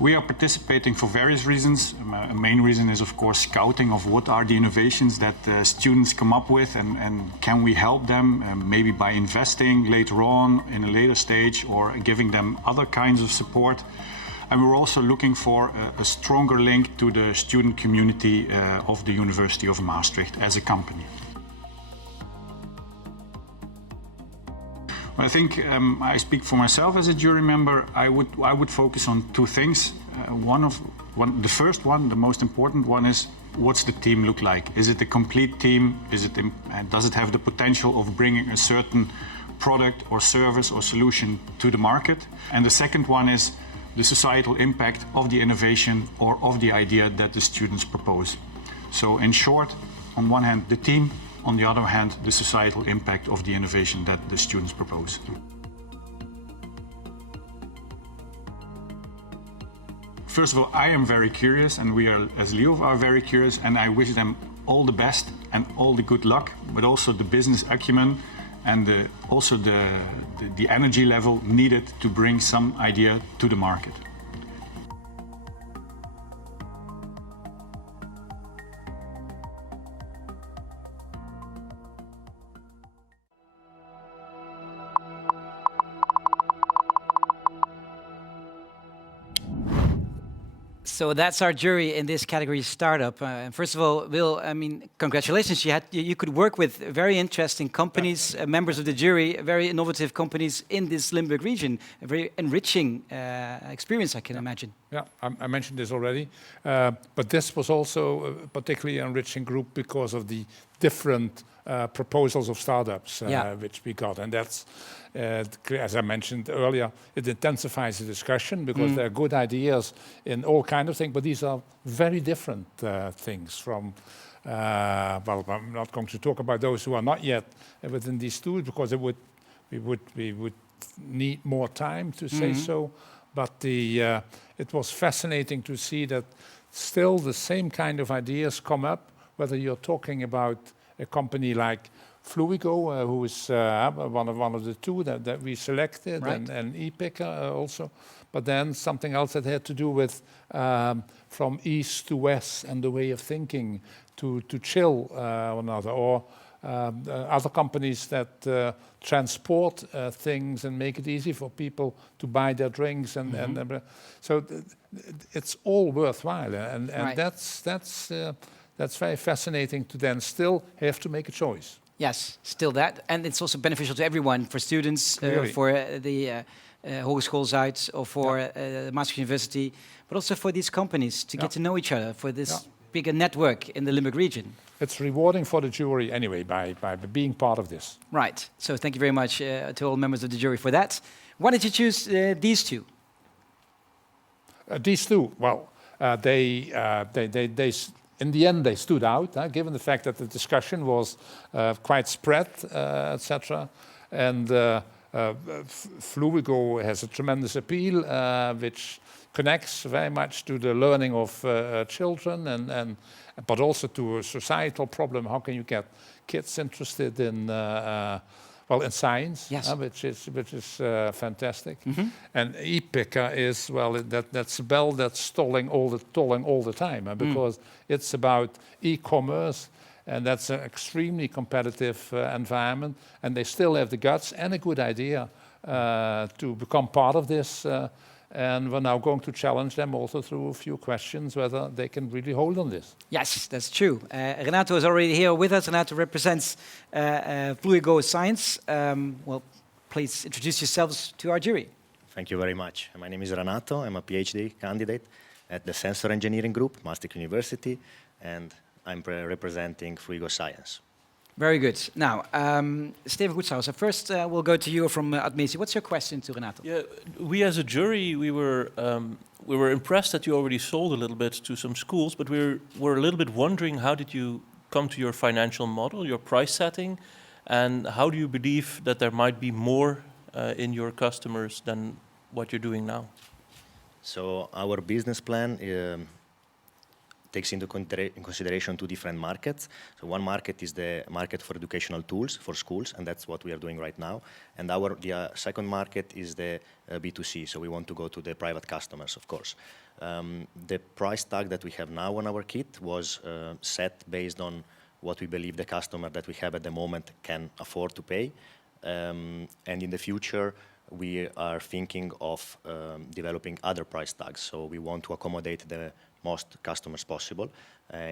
We are participating for various reasons. A main reason is, of course, scouting of what are the innovations that students come up with and can we help them, maybe by investing later on in a later stage or giving them other kinds of support. And we're also looking for a stronger link to the student community of the University of Maastricht as a company. I think I speak for myself as a jury member. I would focus on 2 things. The first one, the most important one, is what's the team look like? Is it a complete team? Does it have the potential of bringing a certain product or service or solution to the market? And the second one is the societal impact of the innovation or of the idea that the students propose. So in short, on one hand, the team. On the other hand, the societal impact of the innovation that the students propose. First of all, I am very curious, and we are, as LIOF, are very curious, and I wish them all the best and all the good luck, but also the business acumen and also the energy level needed to bring some idea to the market. So that's our jury in this category, startup. First of all, Will, I mean, congratulations. You could work with very interesting companies, members of the jury, very innovative companies in this Limburg region. A very enriching experience, I can imagine. Yeah, I mentioned this already. But this was also a particularly enriching group because of the different proposals of startups which we got. And that's, as I mentioned earlier, it intensifies the discussion because there are good ideas in all kinds of things, but these are very different things from, well, I'm not going to talk about those who are not yet within these tools because we would need more time to say so. But it was fascinating to see that still the same kind of ideas come up, whether you're talking about a company like Fluigo, who is one of the two that we selected, right. and ePicker also. But then something else that had to do with from east to west and the way of thinking to chill one another, or other companies that transport things and make it easy for people to buy their drinks, and so it's all worthwhile, and Right. that's very fascinating to then still have to make a choice. Yes, still that. And it's also beneficial to everyone, for students, Really. for the hogeschoolsites, or for Maastricht University, but also for these companies to get to know each other, for this bigger network in the Limburg region. It's rewarding for the jury anyway by being part of this. Right. So thank you very much to all members of the jury for that. Why did you choose these two? These two, well, they in the end they stood out, given the fact that the discussion was quite spread, etc. And Fluigo has a tremendous appeal, which connects very much to the learning of children, but also to a societal problem. How can you get kids interested in in science, which is fantastic. And ePicker is, well, that's a bell that's tolling all the time, because it's about e-commerce, and that's an extremely competitive environment, and they still have the guts and a good idea to become part of this. And we're now going to challenge them also through a few questions whether they can really hold on this. Yes, that's true. Renato is already here with us. Renato represents Fluigo Science. Well, please introduce yourselves to our jury. Thank you very much. My name is Renato. I'm a PhD candidate at the Sensor Engineering Group, Maastricht University, and I'm representing Fluigo Science. Very good. Now, Steven Goedshausen, first we'll go to you from Admesi. What's your question to Renato? Yeah, we as a jury, we were impressed that you already sold a little bit to some schools, but we're a little bit wondering, how did you come to your financial model, your price setting, and how do you believe that there might be more in your customers than what you're doing now? So our business plan takes into consideration two different markets. So one market is the market for educational tools for schools, and that's what we are doing right now. And the second market is the B2C, so we want to go to the private customers, of course. The price tag that we have now on our kit was set based on what we believe the customer that we have at the moment can afford to pay. And in the future, we are thinking of developing other price tags. So we want to accommodate the most customers possible.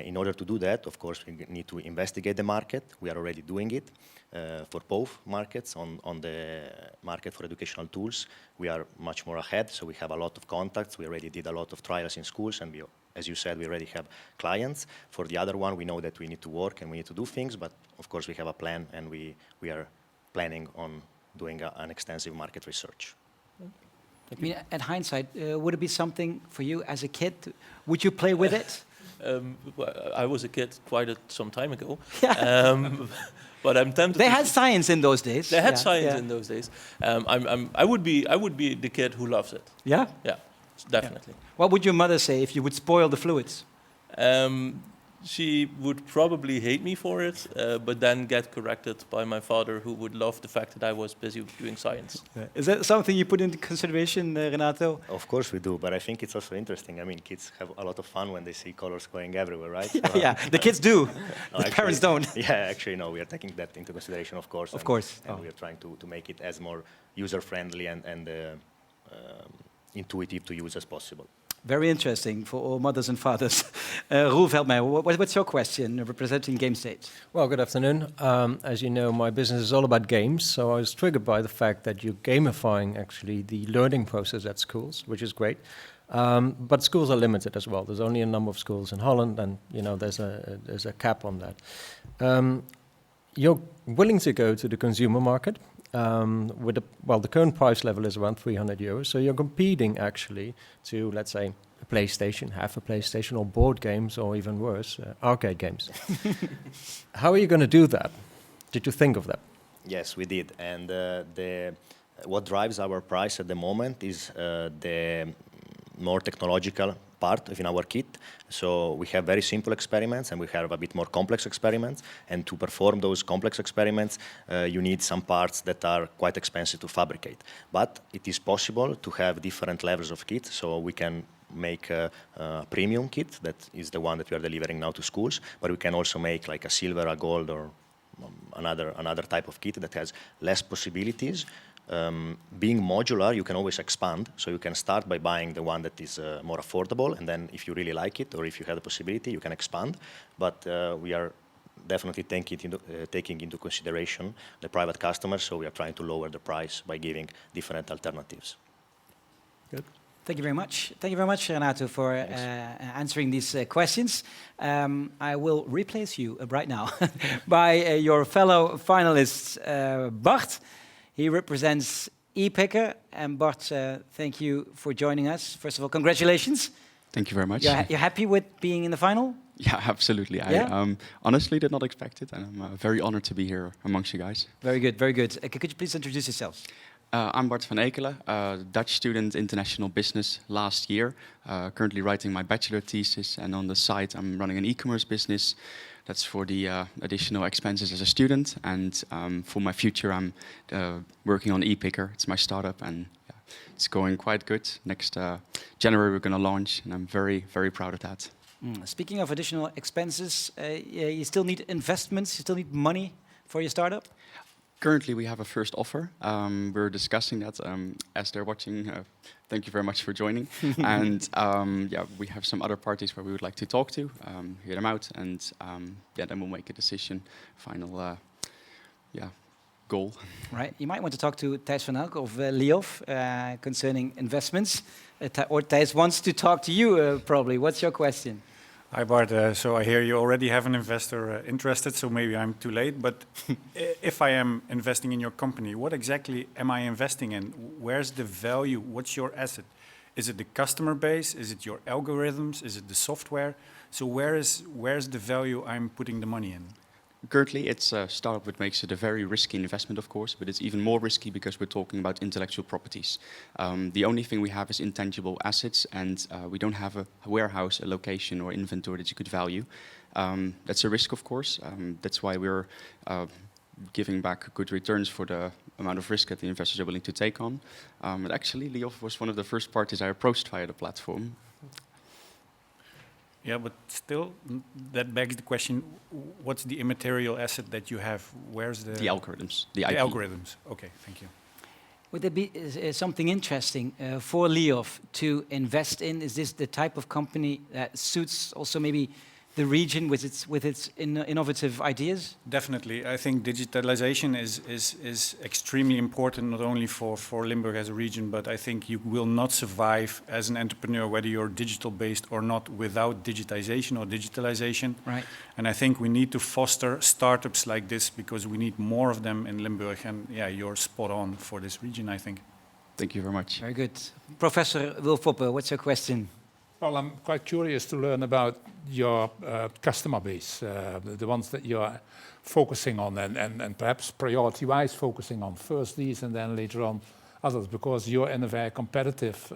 In order to do that, of course, we need to investigate the market. We are already doing it for both markets. On the market for educational tools, we are much more ahead, so we have a lot of contacts. We already did a lot of trials in schools, and as you said, we already have clients. For the other one, we know that we need to work and we need to do things, but of course we have a plan, and we are planning on doing an extensive market research. I mean, at hindsight, would it be something for you as a kid? Would you play with it? Well, I was a kid quite some time ago. Yeah. But I'm tempted. They had science in those days. They had science in those days. I would be the kid who loves it. Yeah. Yeah, definitely. Yeah. What would your mother say if you would spoil the fluids? She would probably hate me for it, but then get corrected by my father, who would love the fact that I was busy doing science. Yeah. Is that something you put into consideration, Renato? Of course we do, but I think it's also interesting. I mean, kids have a lot of fun when they see colors going everywhere, right? Yeah, the kids do. No, the parents don't. Yeah, actually, no, we are taking that into consideration, of course. Of course. And we are trying to make it as more user-friendly and intuitive to use as possible. Very interesting for all mothers and fathers. Roel Veldmeijer, what's your question representing GameState? Well, good afternoon. As you know, my business is all about games, so I was triggered by the fact that you're gamifying actually the learning process at schools, which is great. But schools are limited as well. There's only a number of schools in Holland, and there's a cap on that. You're willing to go to the consumer market. The current price level is around 300 euros. So you're competing actually to, let's say, a PlayStation, half a PlayStation, or board games, or even worse, arcade games. How are you going to do that? Did you think of that? Yes, we did. And what drives our price at the moment is the more technological part in our kit. So we have very simple experiments and we have a bit more complex experiments. And to perform those complex experiments, you need some parts that are quite expensive to fabricate. But it is possible to have different levels of kit. So we can make a premium kit, that is the one that we are delivering now to schools. But we can also make like a silver, a gold, or another type of kit that has less possibilities. Being modular, you can always expand. So you can start by buying the one that is more affordable, and then if you really like it, or if you have the possibility, you can expand. But we are definitely taking into consideration the private customers, so we are trying to lower the price by giving different alternatives. Good. Thank you very much. Thank you very much, Renato, for answering these questions. I will replace you right now by your fellow finalist, Bart. He represents ePicker. And Bart, thank you for joining us. First of all, congratulations. Thank you very much. You're happy with being in the final? Yeah, absolutely. Yeah? I honestly did not expect it, and I'm very honored to be here amongst you guys. Very good, very good. Could you please introduce yourselves? I'm Bart van Ekelen, Dutch student, international business last year. Currently writing my bachelor thesis, and on the side I'm running an e-commerce business. That's for the additional expenses as a student, and for my future I'm working on ePicker. It's my startup, and it's going quite good. Next January we're going to launch, and I'm very, very proud of that. Speaking of additional expenses, you still need investments, you still need money for your startup? Currently, we have a first offer. We're discussing that as they're watching. Thank you very much for joining. And we have some other parties where we would like to talk to, hear them out, and then we'll make a decision, final goal. Right. You might want to talk to Thijs van Elk of Liof concerning investments. Or Thijs wants to talk to you, probably. What's your question? Hi Bart, so I hear you already have an investor interested, so maybe I'm too late, but if I am investing in your company, what exactly am I investing in? Where's the value? What's your asset? Is it the customer base? Is it your algorithms? Is it the software? So where's the value I'm putting the money in? Currently, it's a startup which makes it a very risky investment, of course, but it's even more risky because we're talking about intellectual properties. The only thing we have is intangible assets, and we don't have a warehouse, a location, or inventory that you could value. That's a risk, of course. That's why we're giving back good returns for the amount of risk that the investors are willing to take on. But actually, Liof was one of the first parties I approached via the platform. Yeah, but still, that begs the question, what's the immaterial asset that you have? Where's the... The algorithms, the IP. The algorithms, okay, thank you. Would there be something interesting for Liof to invest in? Is this the type of company that suits also maybe the region with its innovative ideas? Definitely. I think digitalization is extremely important, not only for Limburg as a region, but I think you will not survive as an entrepreneur, whether you're digital-based or not, without digitization or digitalization. Right. And I think we need to foster startups like this because we need more of them in Limburg. And yeah, you're spot on for this region, I think. Thank you very much. Very good. Professor Wilfoppe, what's your question? Well, I'm quite curious to learn about your customer base, the ones that you're focusing on, and perhaps priority-wise focusing on first these and then later on others, because you're in a very competitive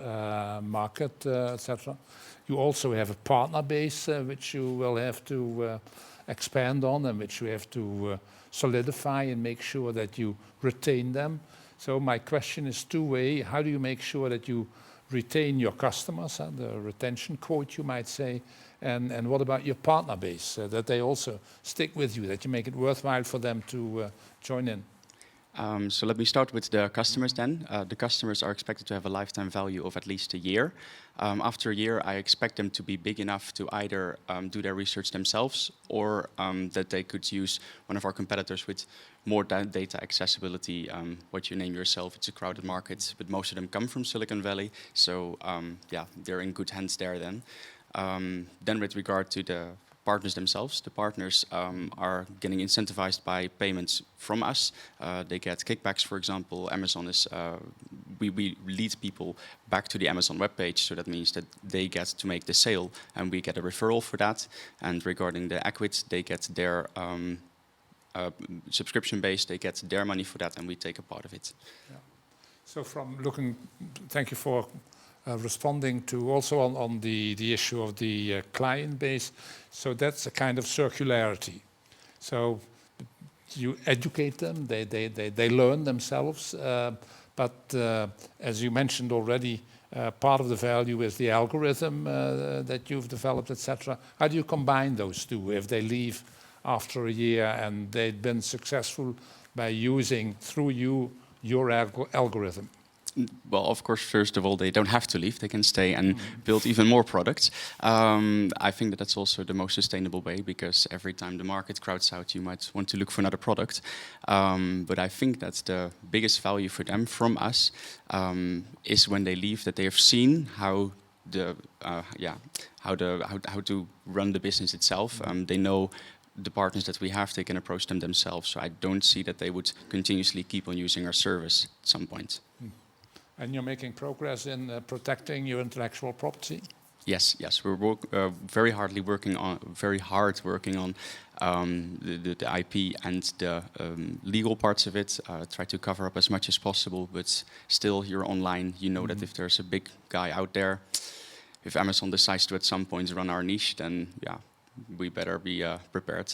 market, etc. You also have a partner base which you will have to expand on and which you have to solidify and make sure that you retain them. So my question is two-way. How do you make sure that you retain your customers, the retention quote you might say, and what about your partner base, that they also stick with you, that you make it worthwhile for them to join in? So let me start with the customers then. The customers are expected to have a lifetime value of at least a year. After a year, I expect them to be big enough to either do their research themselves or that they could use one of our competitors with more data accessibility. What you name yourself, it's a crowded market, but most of them come from Silicon Valley. So yeah, they're in good hands there then. Then with regard to the partners themselves, the partners are getting incentivized by payments from us. They get kickbacks, for example. Amazon is, we lead people back to the Amazon webpage, so that means that they get to make the sale and we get a referral for that. And regarding the Acquit, they get their subscription base, they get their money for that and we take a part of it. Yeah. So from looking, thank you for responding to also on the issue of the client base. So that's a kind of circularity. So you educate them, they learn themselves, but as you mentioned already, part of the value is the algorithm that you've developed, etc. How do you combine those two if they leave after a year and they've been successful by using, through you, your algorithm? Well, of course, first of all, they don't have to leave. They can stay and build even more products. I think that that's also the most sustainable way, because every time the market crowds out, you might want to look for another product. But I think that's the biggest value for them from us, is when they leave, that they have seen how how to run the business itself. They know the partners that we have, they can approach them themselves. So I don't see that they would continuously keep on using our service at some point. And you're making progress in protecting your intellectual property? Yes, we're very hard working on the IP and the legal parts of it. Try to cover up as much as possible, but still, you're online. You know that if there's a big guy out there, if Amazon decides to at some point run our niche, then yeah, we better be prepared.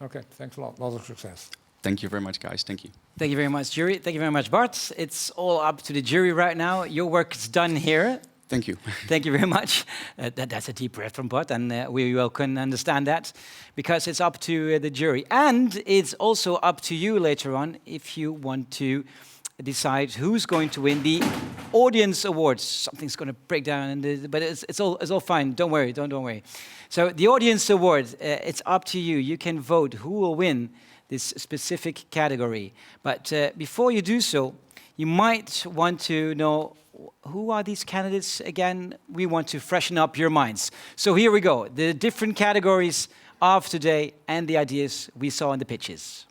Okay, thanks a lot. Lot of success. Thank you very much, guys. Thank you. Thank you very much, jury. Thank you very much, Bart. It's all up to the jury right now. Your work is done here. Thank you. Thank you very much. That's a deep breath from Bart, and we well can understand that, because it's up to the jury. And it's also up to you later on if you want to decide who's going to win the audience awards. Something's going to break down, but it's all fine. Don't worry, don't worry. So the audience award, it's up to you. You can vote who will win this specific category. But before you do so, you might want to know, who are these candidates again? We want to freshen up your minds. So here we go, the different categories of today and the ideas we saw in the pitches.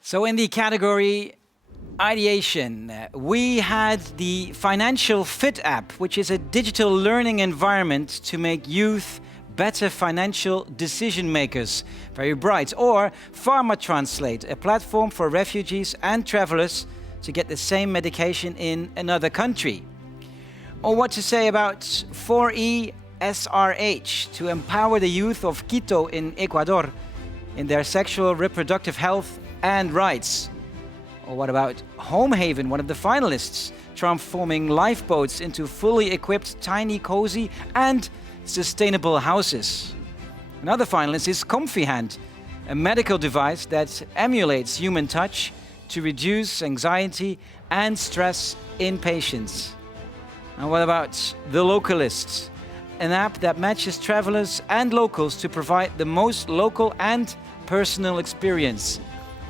So in the category ideation, we had the Financial Fit app, which is a digital learning environment to make youth better financial decision makers. Very bright. Or Pharma Translate, a platform for refugees and travelers to get the same medication in another country. Or what to say about 4E SRH, to empower the youth of Quito in Ecuador in their sexual reproductive health and rights. Or what about Home Haven, one of the finalists, transforming lifeboats into fully equipped, tiny, cozy and sustainable houses. Another finalist is Comfy Hand, a medical device that emulates human touch to reduce anxiety and stress in patients. And what about The Localists, an app that matches travelers and locals to provide the most local and personal experience.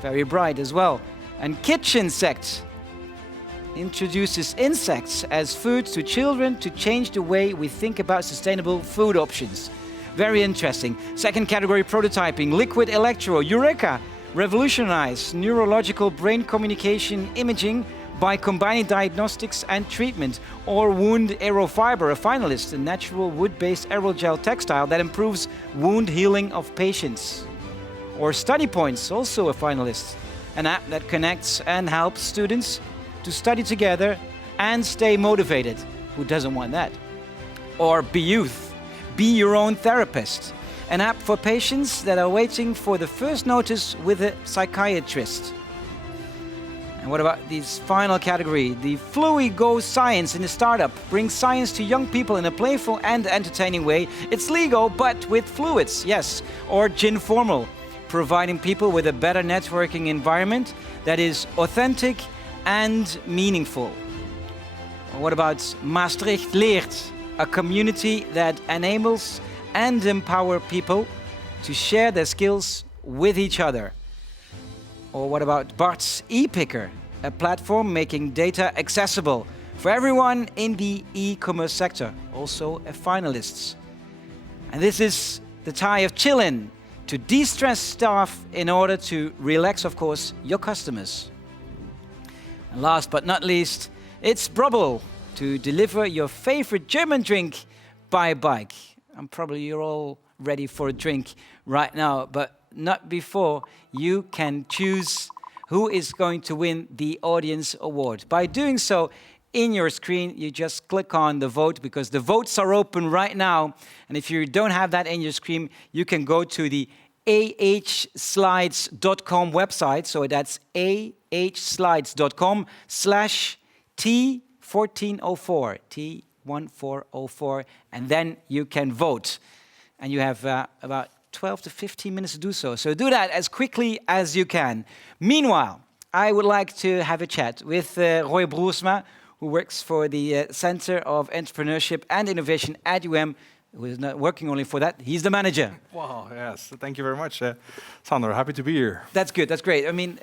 Very bright as well. And Kitchensect introduces insects as food to children to change the way we think about sustainable food options. Very interesting. Second category, prototyping. Liquid Electro, Eureka, revolutionize neurological brain communication imaging by combining diagnostics and treatment. Or Wound Aerofiber, a finalist, a natural wood-based aerogel textile that improves wound healing of patients. Or Study Points, also a finalist, an app that connects and helps students to study together and stay motivated. Who doesn't want that? Or Be Youth, Be Your Own Therapist, an app for patients that are waiting for the first notice with a psychiatrist. And what about this final category? The Fluey Go Science in the startup brings science to young people in a playful and entertaining way. It's Lego, but with fluids, yes. Or Ginformal, providing people with a better networking environment that is authentic and meaningful. What about Maastricht Leert, a community that enables and empower people to share their skills with each other? Or what about Bart's e-Picker, a platform making data accessible for everyone in the e-commerce sector, also a finalist. And this is the tie of Chillin, to de-stress staff in order to relax, of course, your customers. And last but not least, it's Brubble, to deliver your favorite German drink by bike. And probably you're all ready for a drink right now, but not before you can choose who is going to win the audience award. By doing so, in your screen, you just click on the vote, because the votes are open right now. And if you don't have that in your screen, you can go to the ahslides.com website. So that's ahslides.com/T1404, T1404, and then you can vote. And you have about 12 to 15 minutes to do so. So do that as quickly as you can. Meanwhile, I would like to have a chat with Roy Broersma, who works for the Center of Entrepreneurship and Innovation at UM, who is not working only for that, he's the manager. Wow, yes, thank you very much, Sander, happy to be here. That's good, that's great. I mean,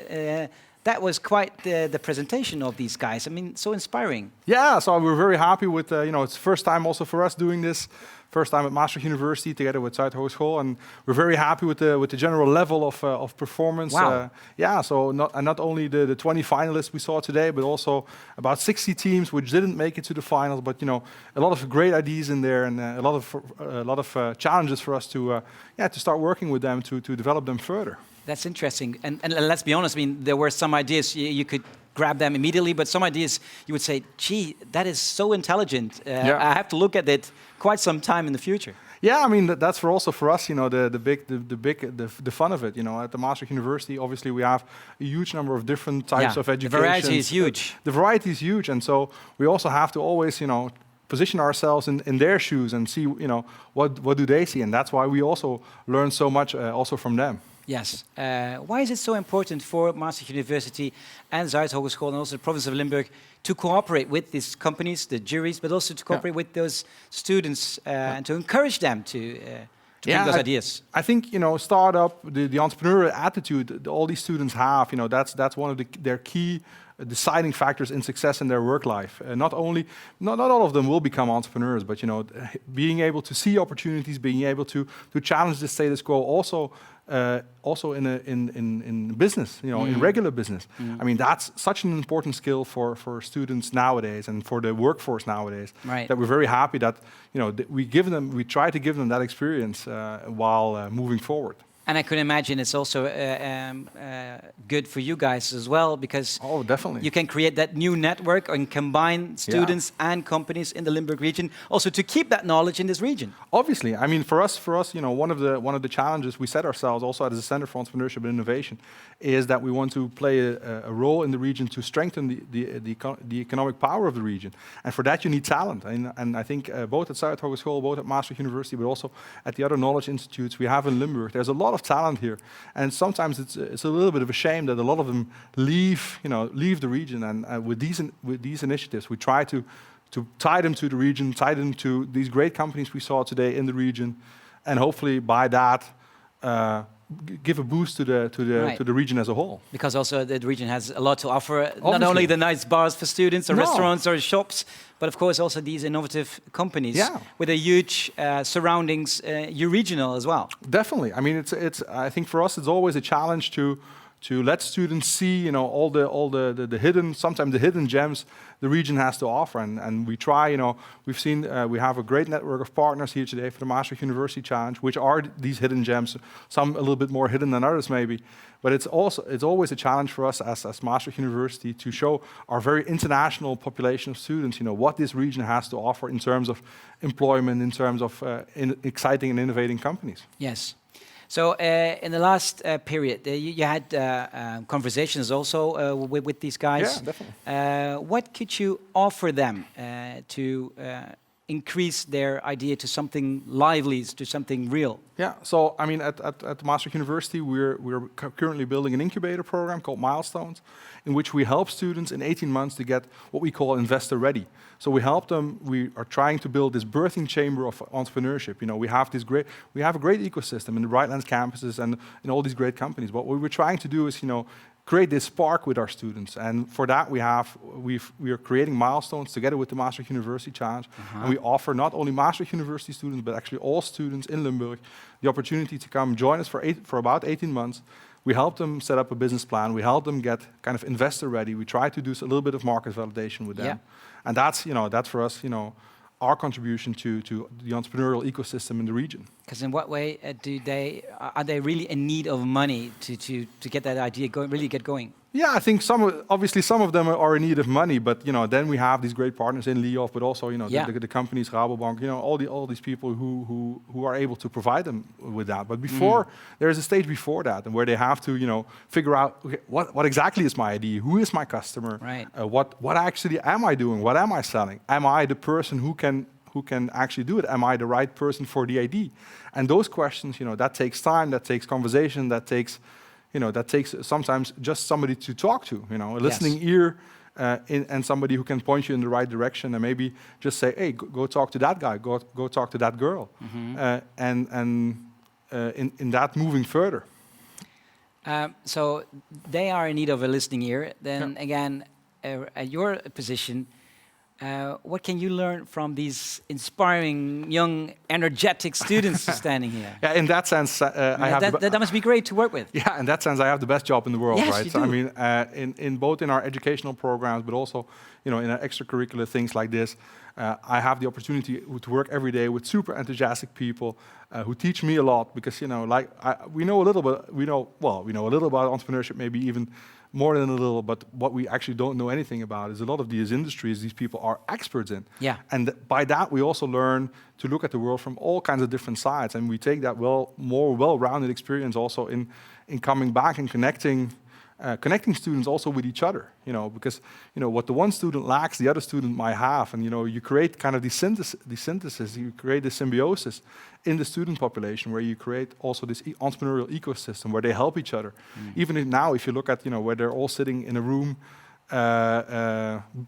that was quite the presentation of these guys. I mean, so inspiring. Yeah, so we're very happy with, it's the first time also for us doing this. First time at Maastricht University together with Zuidhogeschool, and we're very happy with the general level of performance. Wow. Yeah, so not only the 20 finalists we saw today, but also about 60 teams which didn't make it to the finals. But a lot of great ideas in there, and a lot of challenges for us to start working with them to develop them further. That's interesting. And let's be honest, I mean, there were some ideas you could grab them immediately, but some ideas you would say, gee, that is so intelligent. I have to look at it quite some time in the future. Yeah, I mean that's for also for us, the fun of it. At the Maastricht University, obviously we have a huge number of different types of education. The variety is huge. The variety is huge, and so we also have to always, position ourselves in their shoes and see, what do they see, and that's why we also learn so much also from them. Yes. Why is it so important for Maastricht University and Zuidhogeschool and also the province of Limburg to cooperate with these companies, the juries, but also to cooperate with those students and to encourage them to bring those ideas? I think, startup, the entrepreneurial attitude all these students have, that's one of their key deciding factors in success in their work life. Not all of them will become entrepreneurs, but being able to see opportunities, being able to challenge the status quo, also in business, in regular business. I mean, that's such an important skill for students nowadays and for the workforce nowadays. Right. That we're very happy that we try to give them that experience while moving forward. And I could imagine it's also good for you guys as well, because definitely you can create that new network and combine students and companies in the Limburg region, also to keep that knowledge in this region. Obviously, I mean, for us, one of the challenges we set ourselves also as a Center for Entrepreneurship and Innovation is that we want to play a role in the region to strengthen the economic power of the region, and for that you need talent. And I think both at Zuidhogeschool, both at Maastricht University, but also at the other knowledge institutes we have in Limburg, there's a lot of talent here, and sometimes it's a little bit of a shame that a lot of them leave the region. And with these initiatives, we try to tie them to the region, tie them to these great companies we saw today in the region, and hopefully by that give a boost to the region as a whole. Because also the region has a lot to offer, not only the nice bars for students or restaurants or shops, but of course also these innovative companies with a huge surroundings, regional as well. Definitely. I mean, I think for us it's always a challenge to let students see, all the hidden, sometimes the hidden gems the region has to offer, and we try. We've seen we have a great network of partners here today for the Maastricht University Challenge, which are these hidden gems. Some a little bit more hidden than others, maybe, but it's always a challenge for us as Maastricht University to show our very international population of students, what this region has to offer in terms of employment, in terms of exciting and innovating companies. Yes. So in the last period, you had conversations also with these guys. Yeah, definitely. What could you offer them to increase their idea to something lively, to something real? Yeah, so I mean, at Maastricht University, we're currently building an incubator program called Milestones, in which we help students in 18 months to get what we call investor ready. So we help them. We are trying to build this birthing chamber of entrepreneurship. You know, we have a great ecosystem in the Brightlands campuses and in all these great companies. But what we're trying to do is, you know, create this spark with our students, and for that we are creating milestones together with the Maastricht University Challenge, and we offer not only Maastricht University students but actually all students in Limburg the opportunity to come join us for about 18 months. We help them set up a business plan. We help them get kind of investor ready. We try to do a little bit of market validation with them, and that's for us, our contribution to the entrepreneurial ecosystem in the region. Because in what way are they really in need of money to get that idea really get going? Yeah, I think obviously some of them are in need of money, but then we have these great partners in Liof, but also the companies, Rabobank, all these people who are able to provide them with that. But before there is a stage before that, and where they have to figure out, okay, what exactly is my idea? Who is my customer? Right. What actually am I doing? What am I selling? Am I the person who can actually do it? Am I the right person for the idea? And those questions, that takes time, that takes conversation, that takes sometimes just somebody to talk to, a listening ear, and somebody who can point you in the right direction, and maybe just say, hey, go talk to that guy, go talk to that girl, and in that moving further. So they are in need of a listening ear. Then again, at your position, what can you learn from these inspiring, young, energetic students standing here? Yeah, in that sense, that must be great to work with. Yeah, in that sense, I have the best job in the world, yes, right? You so do. I mean, in both in our educational programs, but also, in our extracurricular things like this, I have the opportunity to work every day with super enthusiastic people who teach me a lot. Because we know a little about entrepreneurship, maybe even more than a little, but what we actually don't know anything about is a lot of these industries these people are experts in. Yeah. And by that, we also learn to look at the world from all kinds of different sides, and we take that more well-rounded experience also in coming back and connecting students also with each other. Because what the one student lacks, the other student might have, and you create kind of the synthesis, you create the symbiosis in the student population, where you create also this entrepreneurial ecosystem where they help each other. Even if you look at where they're all sitting in a room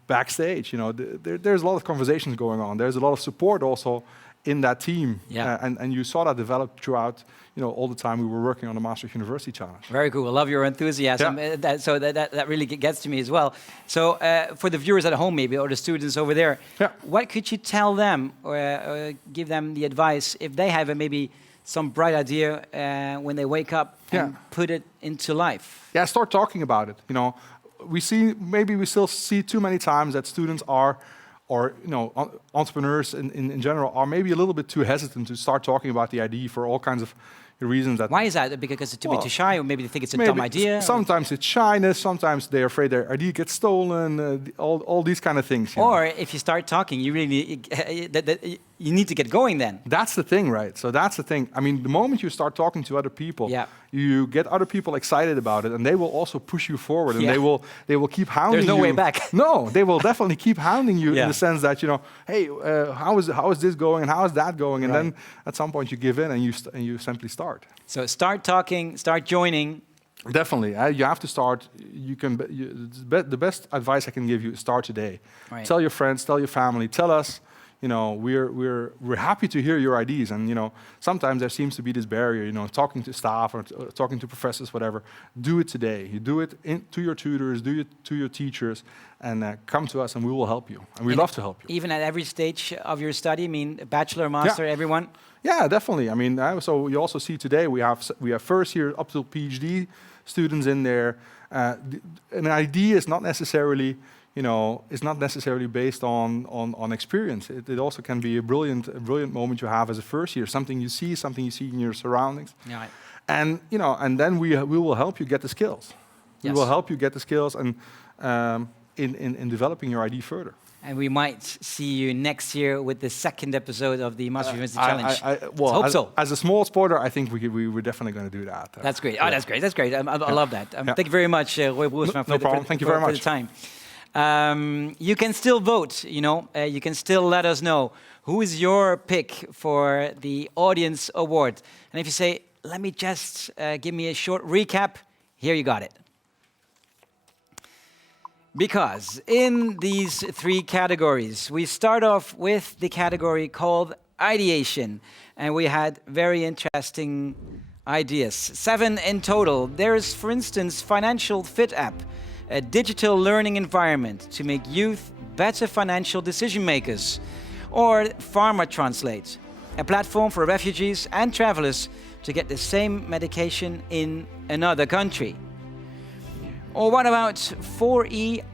backstage, there's a lot of conversations going on. There's a lot of support also in that team, and you saw that develop throughout all the time we were working on the Maastricht University Challenge. Very cool. I love your enthusiasm. Yeah. That really gets to me as well. So for the viewers at home, maybe, or the students over there, what could you tell them or give them the advice if they have maybe some bright idea when they wake up and put it into life? Yeah, start talking about it. We still see too many times that students or entrepreneurs in general are maybe a little bit too hesitant to start talking about the idea for all kinds of reasons. Why is that? Because it's too shy, or maybe they think it's a dumb idea? Sometimes it's shyness, sometimes they're afraid their idea gets stolen, all these kind of things. Or if you start talking, you really you need to get going then. That's the thing, right? So that's the thing. I mean, the moment you start talking to other people, you get other people excited about it, and they will also push you forward, and they will keep hounding you. There's no way back. No, they will definitely keep hounding you in the sense that, hey, how is this going, and how is that going? And then at some point you give in and you simply start. So start talking, start joining. Definitely, you have to start. The best advice I can give you is start today. Right. Tell your friends, tell your family, tell us. We're happy to hear your ideas, and sometimes there seems to be this barrier. Talking to staff or talking to professors, whatever. Do it today. You do it to your tutors, do it to your teachers, and come to us, and we will help you. And we love to help you. Even at every stage of your study, I mean, bachelor, master, everyone. Yeah, definitely. I mean, so you also see today we have first year up to PhD students in there. An idea is not necessarily. Is not necessarily based on experience. It also can be a brilliant moment you have as a first year. Something you see in your surroundings. Yeah. And and then we will help you get the skills. Yes. We will help you get the skills and in developing your idea further. And we might see you next year with the second episode of the Maastricht University Challenge. Well, Let's hope so. As a small supporter, I think we were definitely going to do that. That's great. Oh, that's great. That's great. I love that. Thank you very much, Roy Broersma, No problem. Thank you very for much. the time. You can still vote, you know. You can still let us know who is your pick for the Audience Award. And if you say, let me just give me a short recap, here you got it. Because in these three categories, we start off with the category called ideation. And we had very interesting ideas, 7 in total. There's, for instance, Financial Fit app, a digital learning environment to make youth better financial decision makers. Or Pharma Translate, a platform for refugees and travelers to get the same medication in another country. Or what about 4ESRH,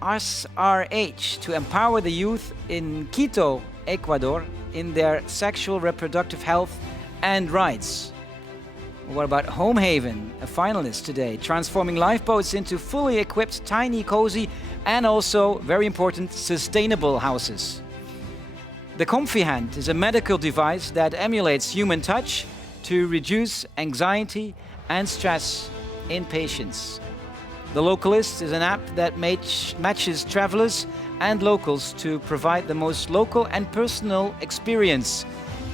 to empower the youth in Quito, Ecuador, in their sexual reproductive health and rights? Or what about Home Haven, a finalist today, transforming lifeboats into fully equipped, tiny, cozy, and also, very important, sustainable houses? The Comfy Hand is a medical device that emulates human touch to reduce anxiety and stress in patients. The Localist is an app that matches travelers and locals to provide the most local and personal experience,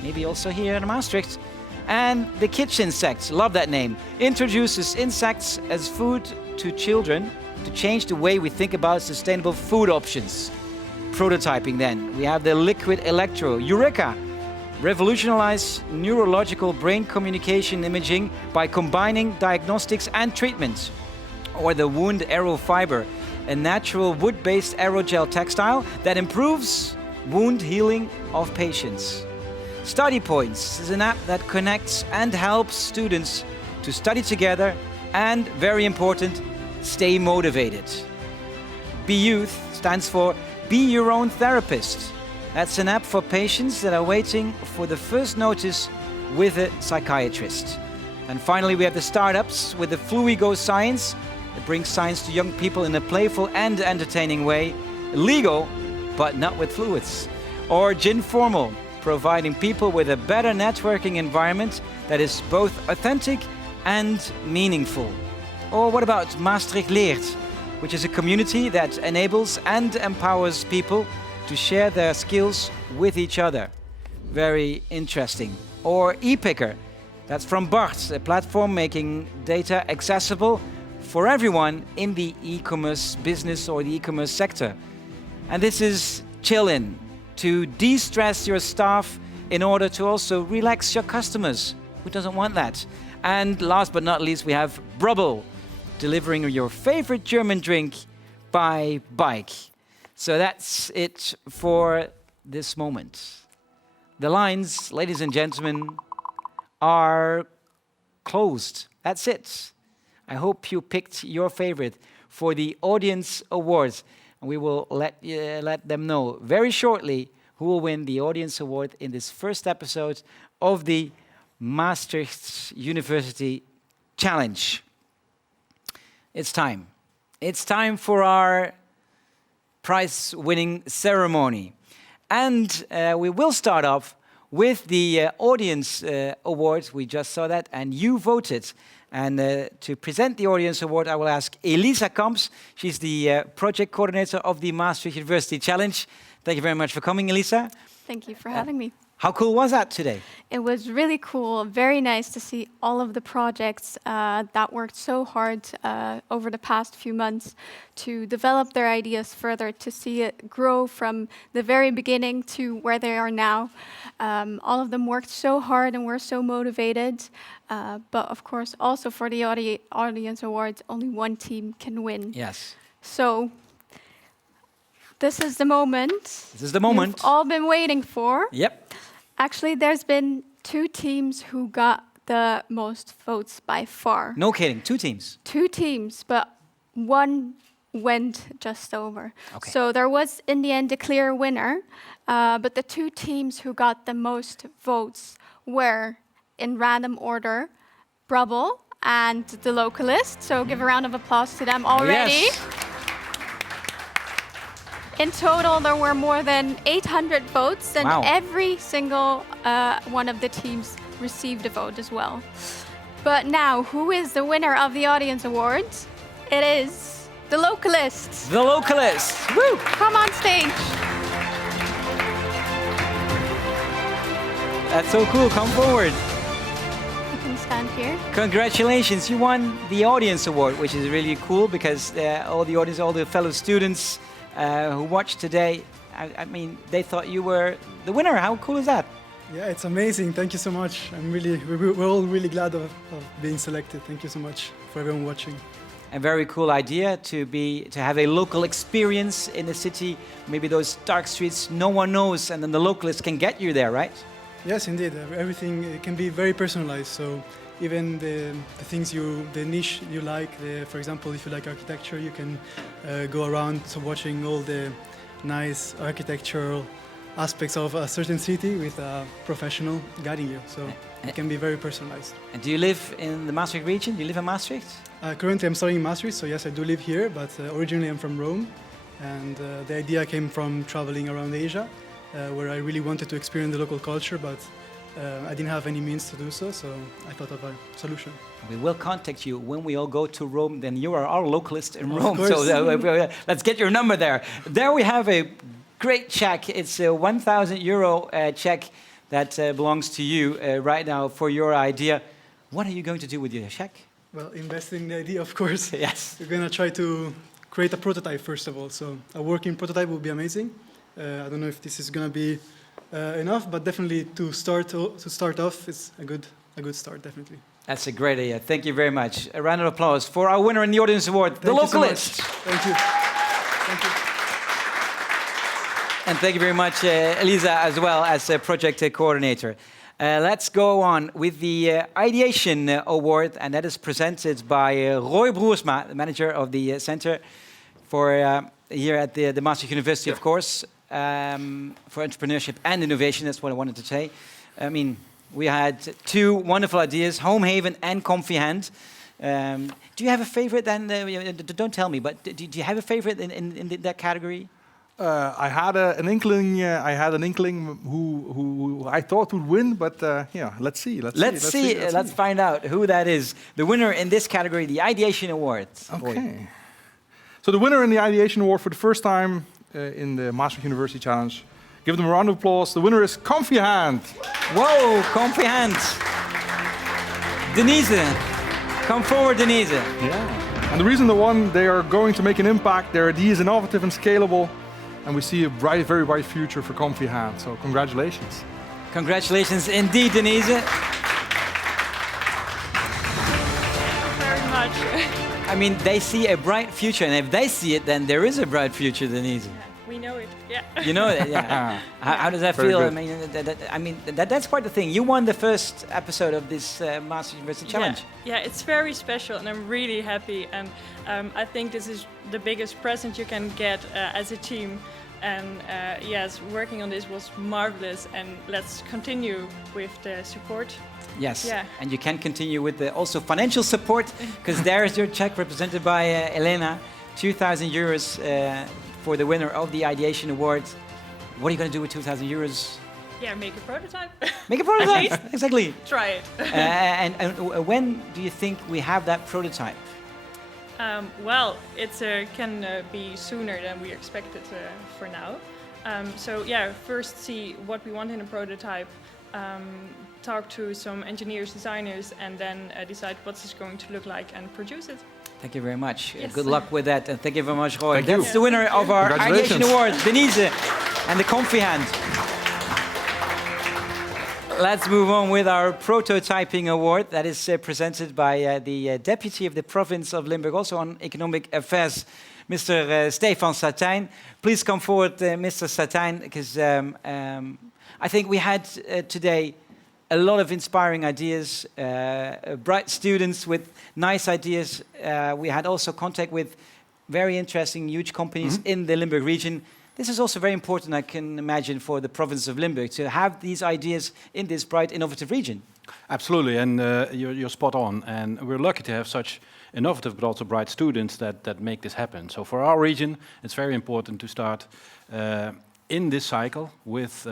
maybe also here in Maastricht. And the Kitchen Insect, love that name, introduces insects as food to children to change the way we think about sustainable food options. Prototyping then, we have the Liquid Electro, Eureka, revolutionize neurological brain communication imaging by combining diagnostics and treatment. Or the Wound Aero Fiber, a natural wood-based aerogel textile that improves wound healing of patients. Study Points is an app that connects and helps students to study together and, very important, stay motivated. Be Youth stands for Be Your Own Therapist. That's an app for patients that are waiting for the first notice with a psychiatrist. And finally, we have the startups with the Fluigo Science. It brings science to young people in a playful and entertaining way. Legal, but not with fluids. Or Ginformal, providing people with a better networking environment that is both authentic and meaningful. Or what about Maastricht Leert, which is a community that enables and empowers people to share their skills with each other. Very interesting. Or ePicker, that's from Bart, a platform making data accessible for everyone in the e-commerce business or the e-commerce sector. And this is Chillin, to de-stress your staff in order to also relax your customers. Who doesn't want that? And last but not least, we have Brubbel, delivering your favorite German drink by bike. So that's it for this moment. The lines, ladies and gentlemen, are closed. That's it. I hope you picked your favorite for the Audience Awards. And we will let them know very shortly who will win the Audience Award in this first episode of the Maastricht University Challenge. It's time. It's time for our prize-winning ceremony. And we will start off with the Audience Award. We just saw that, and you voted. And to present the Audience Award, I will ask Elisa Kamps. She's the project coordinator of the Maastricht University Challenge. Thank you very much for coming, Elisa. Thank you for having me. How cool was that today? It was really cool, very nice to see all of the projects that worked so hard over the past few months to develop their ideas further, to see it grow from the very beginning to where they are now. All of them worked so hard and were so motivated. But of course, also for the Audience Awards, only one team can win. Yes. So this is the moment. This is the moment. You've all been waiting for. Yep. Actually, there's been 2 teams who got the most votes by far. No kidding, 2 teams. 2 teams, but one went just over. Okay. So there was, in the end, a clear winner. But the 2 teams who got the most votes were, in random order, Brubbel and the Localist. So give a round of applause to them already. Yes. In total, there were more than 800 votes, and Wow. every single one of the teams received a vote as well. But now, who is the winner of the Audience Awards? It is the Localists. The Localists. Woo! Come on stage. That's so cool. Come forward. You can stand here. Congratulations, you won the Audience Award, which is really cool because all the audience, all the fellow students who watched today, I mean, they thought you were the winner. How cool is that? Yeah, it's amazing. Thank you so much. We're all really glad of being selected. Thank you so much for everyone watching. A very cool idea to have a local experience in the city. Maybe those dark streets no one knows, and then the localists can get you there, right? Yes, indeed. Everything can be very personalized. So even the things the niche you like, for example, if you like architecture, you can go around watching all the nice architectural aspects of a certain city with a professional guiding you. So it can be very personalized. And do you live in the Maastricht region? Do you live in Maastricht? Currently I'm studying in Maastricht, so yes, I do live here, but originally I'm from Rome. And the idea came from traveling around Asia, where I really wanted to experience the local culture, but I didn't have any means to do so, so I thought of a solution. We will contact you when we all go to Rome. Then you are our localist in Of Rome. course. So let's get your number there. There we have a great check. It's a 1,000 euro check that belongs to you right now for your idea. What are you going to do with your check? Well, invest in the idea, of course. Yes. We're going to try to create a prototype, first of all. So a working prototype would be amazing. I don't know if this is going to be enough, but definitely to start off, it's a good start, definitely. That's a great idea. Thank you very much. A round of applause for our winner in the Audience Award, the Thank you so much. Localist. Thank you. Thank you. And thank you very much, Elisa, as well as project coordinator. Let's go on with the Ideation Award, and that is presented by Roy Broersma, the manager of the Center for here at the Maastricht University, of course, for entrepreneurship and innovation. That's what I wanted to say. I mean, we had two wonderful ideas, Home Haven and Comfy Hand. Do you have a favorite then? Don't tell me, but do you have a favorite in that category? I had an inkling. Who I thought would win, but yeah, let's see. Let's find out who that is. The winner in this category, the Ideation Award. Okay. So the winner in the Ideation Award for the first time in the Maastricht University Challenge. Give them a round of applause. The winner is Comfy Hand. Whoa, Comfy Hand. Denise, come forward, Denise. Yeah. And the reason they are going to make an impact. Their idea is innovative and scalable. And we see a very bright future for Comfy Hand. So congratulations. Congratulations indeed, Denise. Thank you very much. I mean, they see a bright future, and if they see it, then there is a bright future, Denise. Yeah, we know it, yeah. You know it, yeah. How does that Very feel? good. I mean, that's quite the thing. You won the first episode of this Maastricht University Challenge. Yeah, it's very special, and I'm really happy. And I think this is the biggest present you can get as a team. And yes, working on this was marvelous, and let's continue with the support. Yes, yeah. And you can continue with the also financial support, because there is your check represented by Elena, 2,000 euros for the winner of the Ideation Award. What are you going to do with 2,000 euros? Yeah, make a prototype. Make a prototype, At least exactly. Try it. And when do you think we have that prototype? Well, it can be sooner than we expected for now. So yeah, first see what we want in a prototype, talk to some engineers, designers, and then decide what it's going to look like and produce it. Thank you very much. Yes. Good luck with that, and thank you very much, Roy. Thank you. That's the winner of our Ideation Award, Denise, and the Comfy Hand. Let's move on with our Prototyping Award that is presented by the Deputy of the Province of Limburg, also on Economic Affairs, Mr. Stefan Satijn. Please come forward, Mr. Satijn, because I think we had today a lot of inspiring ideas, bright students with nice ideas. We had also contact with very interesting, huge companies in the Limburg region. This is also very important, I can imagine, for the province of Limburg to have these ideas in this bright, innovative region. Absolutely, and you're spot on. And we're lucky to have such innovative but also bright students that make this happen. So for our region, it's very important to start in this cycle with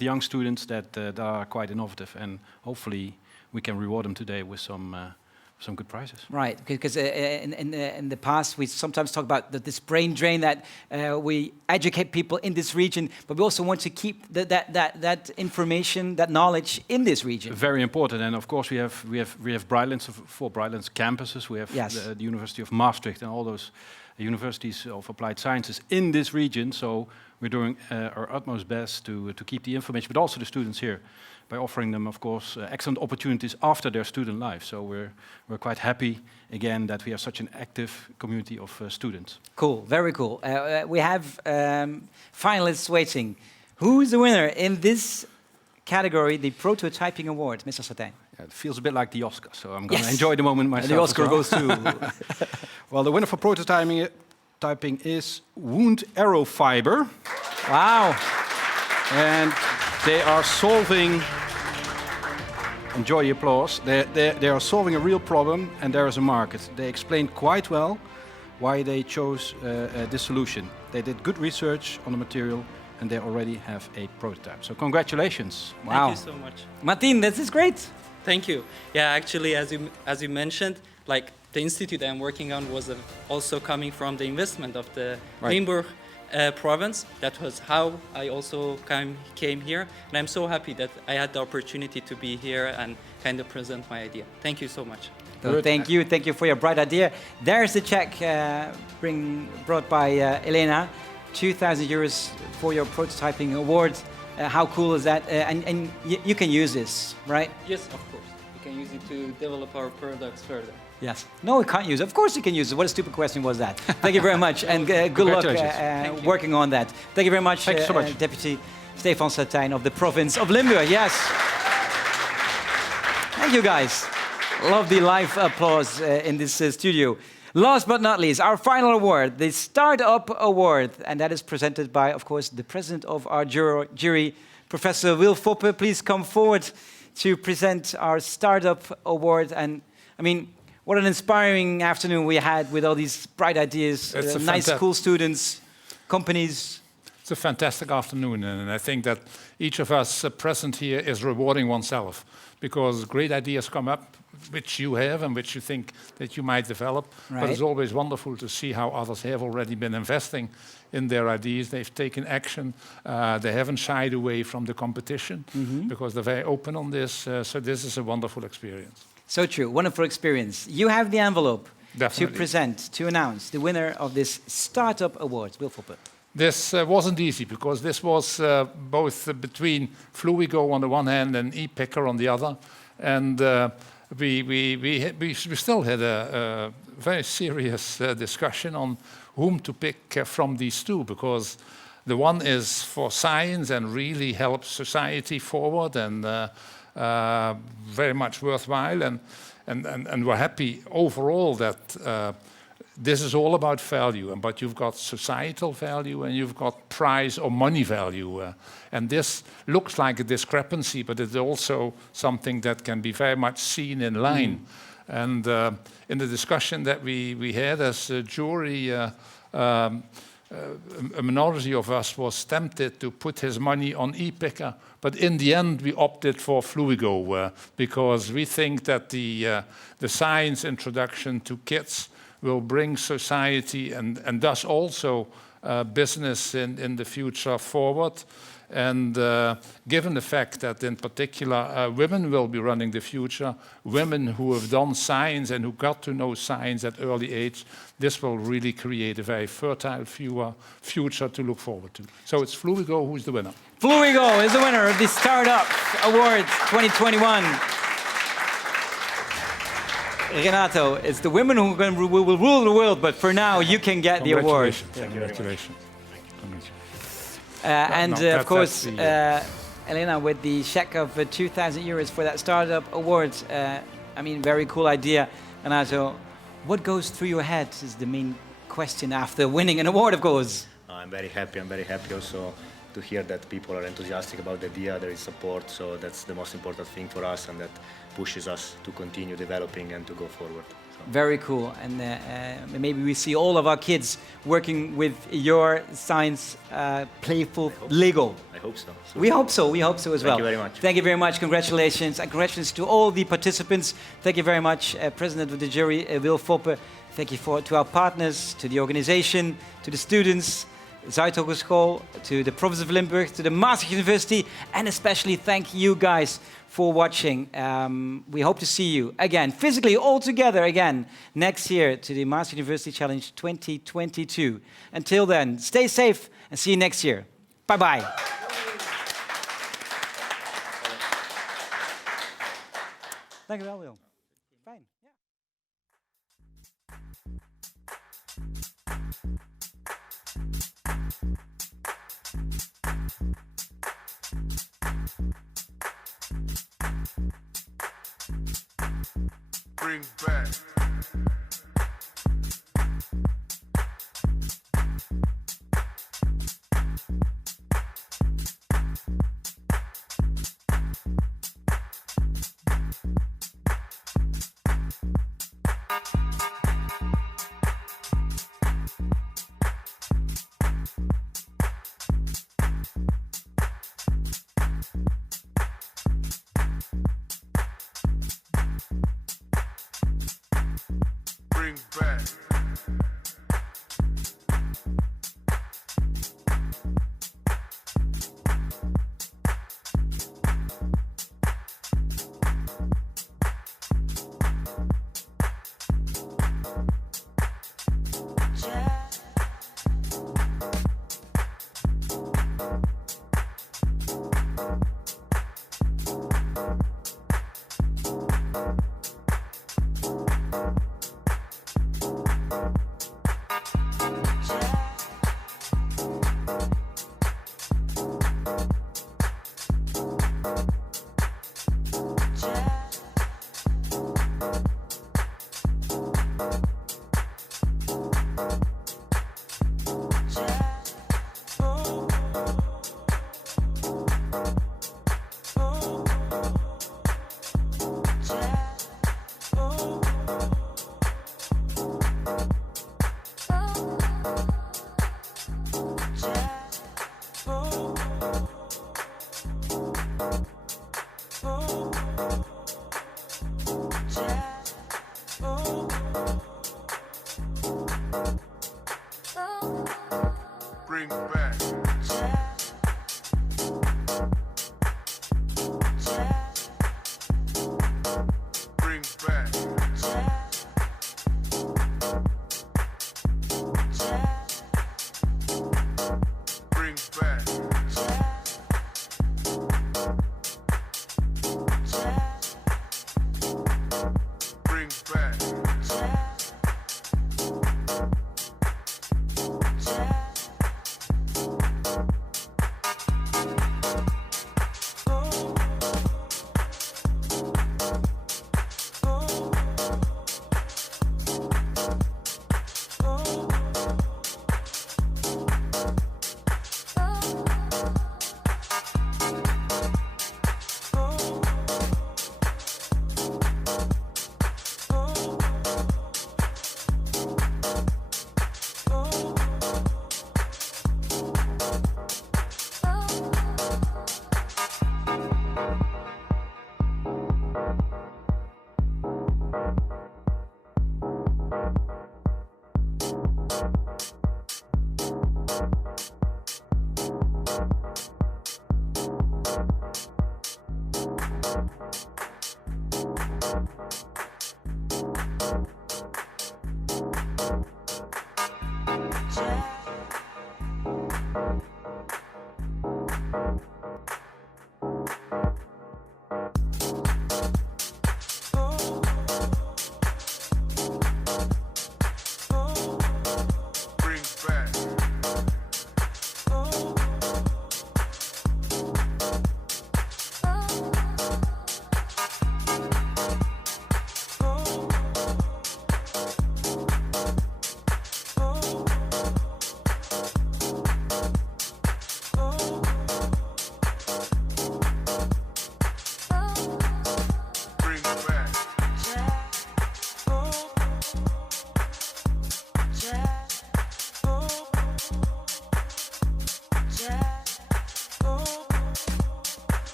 young students that are quite innovative, and hopefully we can reward them today with some good prizes. Right, because in the past we sometimes talk about this brain drain that we educate people in this region, but we also want to keep that information, that knowledge in this region. Very important, and of course we have Brightlands, 4 Brightlands campuses. We have the University of Maastricht and all those universities of applied sciences in this region. So we're doing our utmost best to keep the information, but also the students here, by offering them, of course, excellent opportunities after their student life. So we're quite happy, again, that we have such an active community of students. Cool, very cool. We have finalists waiting. Who is the winner in this category, the Prototyping Award, Mr. Satijn? Yeah, it feels a bit like the Oscars, so I'm going to enjoy the moment myself. And the Oscar as well. goes to... Well, the winner for prototyping is Wound Arrow Fiber. Wow. And they are solving... Enjoy the applause. They are solving a real problem, and there is a market. They explained quite well why they chose this solution. They did good research on the material, and they already have a prototype. So congratulations. Wow. Thank you so much. Martin, this is great. Thank you. Yeah, actually, as you mentioned, like the institute I'm working on was also coming from the investment of the Limburg province. That was how I also came here, and I'm so happy that I had the opportunity to be here and kind of present my idea. Thank you so much. So thank you for your bright idea. There's the check brought by Elena, 2,000 euros for your prototyping award. How cool is that? And you can use this, right? Yes, of course. You can use it to develop our products further. Yes. No, we can't use it. Of course you can use it. What a stupid question was that? Thank you very much, and good luck working on that. Thank you very much, so much. Deputy Stefan Satijn of the province of Limburg. Yes. Thank you, guys. Love the live applause in this studio. Last but not least, our final award, the Startup Award, and that is presented by, of course, the president of our jury, Professor Wil Foppe. Please come forward to present our Startup Award. And I mean, what an inspiring afternoon we had with all these bright ideas, nice, cool students, companies. It's a fantastic afternoon, and I think that each of us present here is rewarding oneself, because great ideas come up, which you have and which you think that you might develop. Right. But it's always wonderful to see how others have already been investing in their ideas. They've taken action. They haven't shied away from the competition, because they're very open on this. So this is a wonderful experience. So true, wonderful experience. You have the envelope Definitely. to present, to announce the winner of this Startup Award, Wil Foppe. This wasn't easy, because this was both between Fluigo on the one hand and ePicker on the other. And we still had a very serious discussion on whom to pick from these two, because the one is for science and really helps society forward and very much worthwhile, and we're happy overall that this is all about value, but you've got societal value and you've got prize or money value, and this looks like a discrepancy, but it's also something that can be very much seen in line. And in the discussion that we had as a jury, a minority of us was tempted to put his money on ePicker, but in the end we opted for Fluigo, because we think that the science introduction to kids will bring society and thus also business in the future forward. And given the fact that in particular women will be running the future, women who have done science and who got to know science at early age, this will really create a very fertile future to look forward to. So it's Fluigo who's the winner. Fluigo is the winner of the Startup Award 2021. Renato, it's the women who will rule the world, but for now you can get the award. Congratulations. Of course, Elena, with the check of 2,000 euros for that Startup Award, I mean, very cool idea. Renato, what goes through your head is the main question after winning an award, of course. I'm very happy. I'm very happy also to hear that people are enthusiastic about the idea, there is support, so that's the most important thing for us, and that pushes us to continue developing and to go forward. Very cool, and maybe we see all of our kids working with your science, playful Lego. I hope so. We hope so. We hope so as well. Thank you very much. Thank you very much. Congratulations. And congratulations to all the participants. Thank you very much, President of the jury, Wil Foppe. Thank you to our partners, to the organization, to the students, Zuidhogeschool, to the province of Limburg, to the Maastricht University, and especially thank you guys for watching. We hope to see you again, physically, all together again, next year to the Maastricht University Challenge 2022. Until then, stay safe and see you next year. Bye-bye. Dank u wel, Wil. Fijn. Bring back. Bring back. Bring back. Bring back. Bring back. Bring back.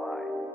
why.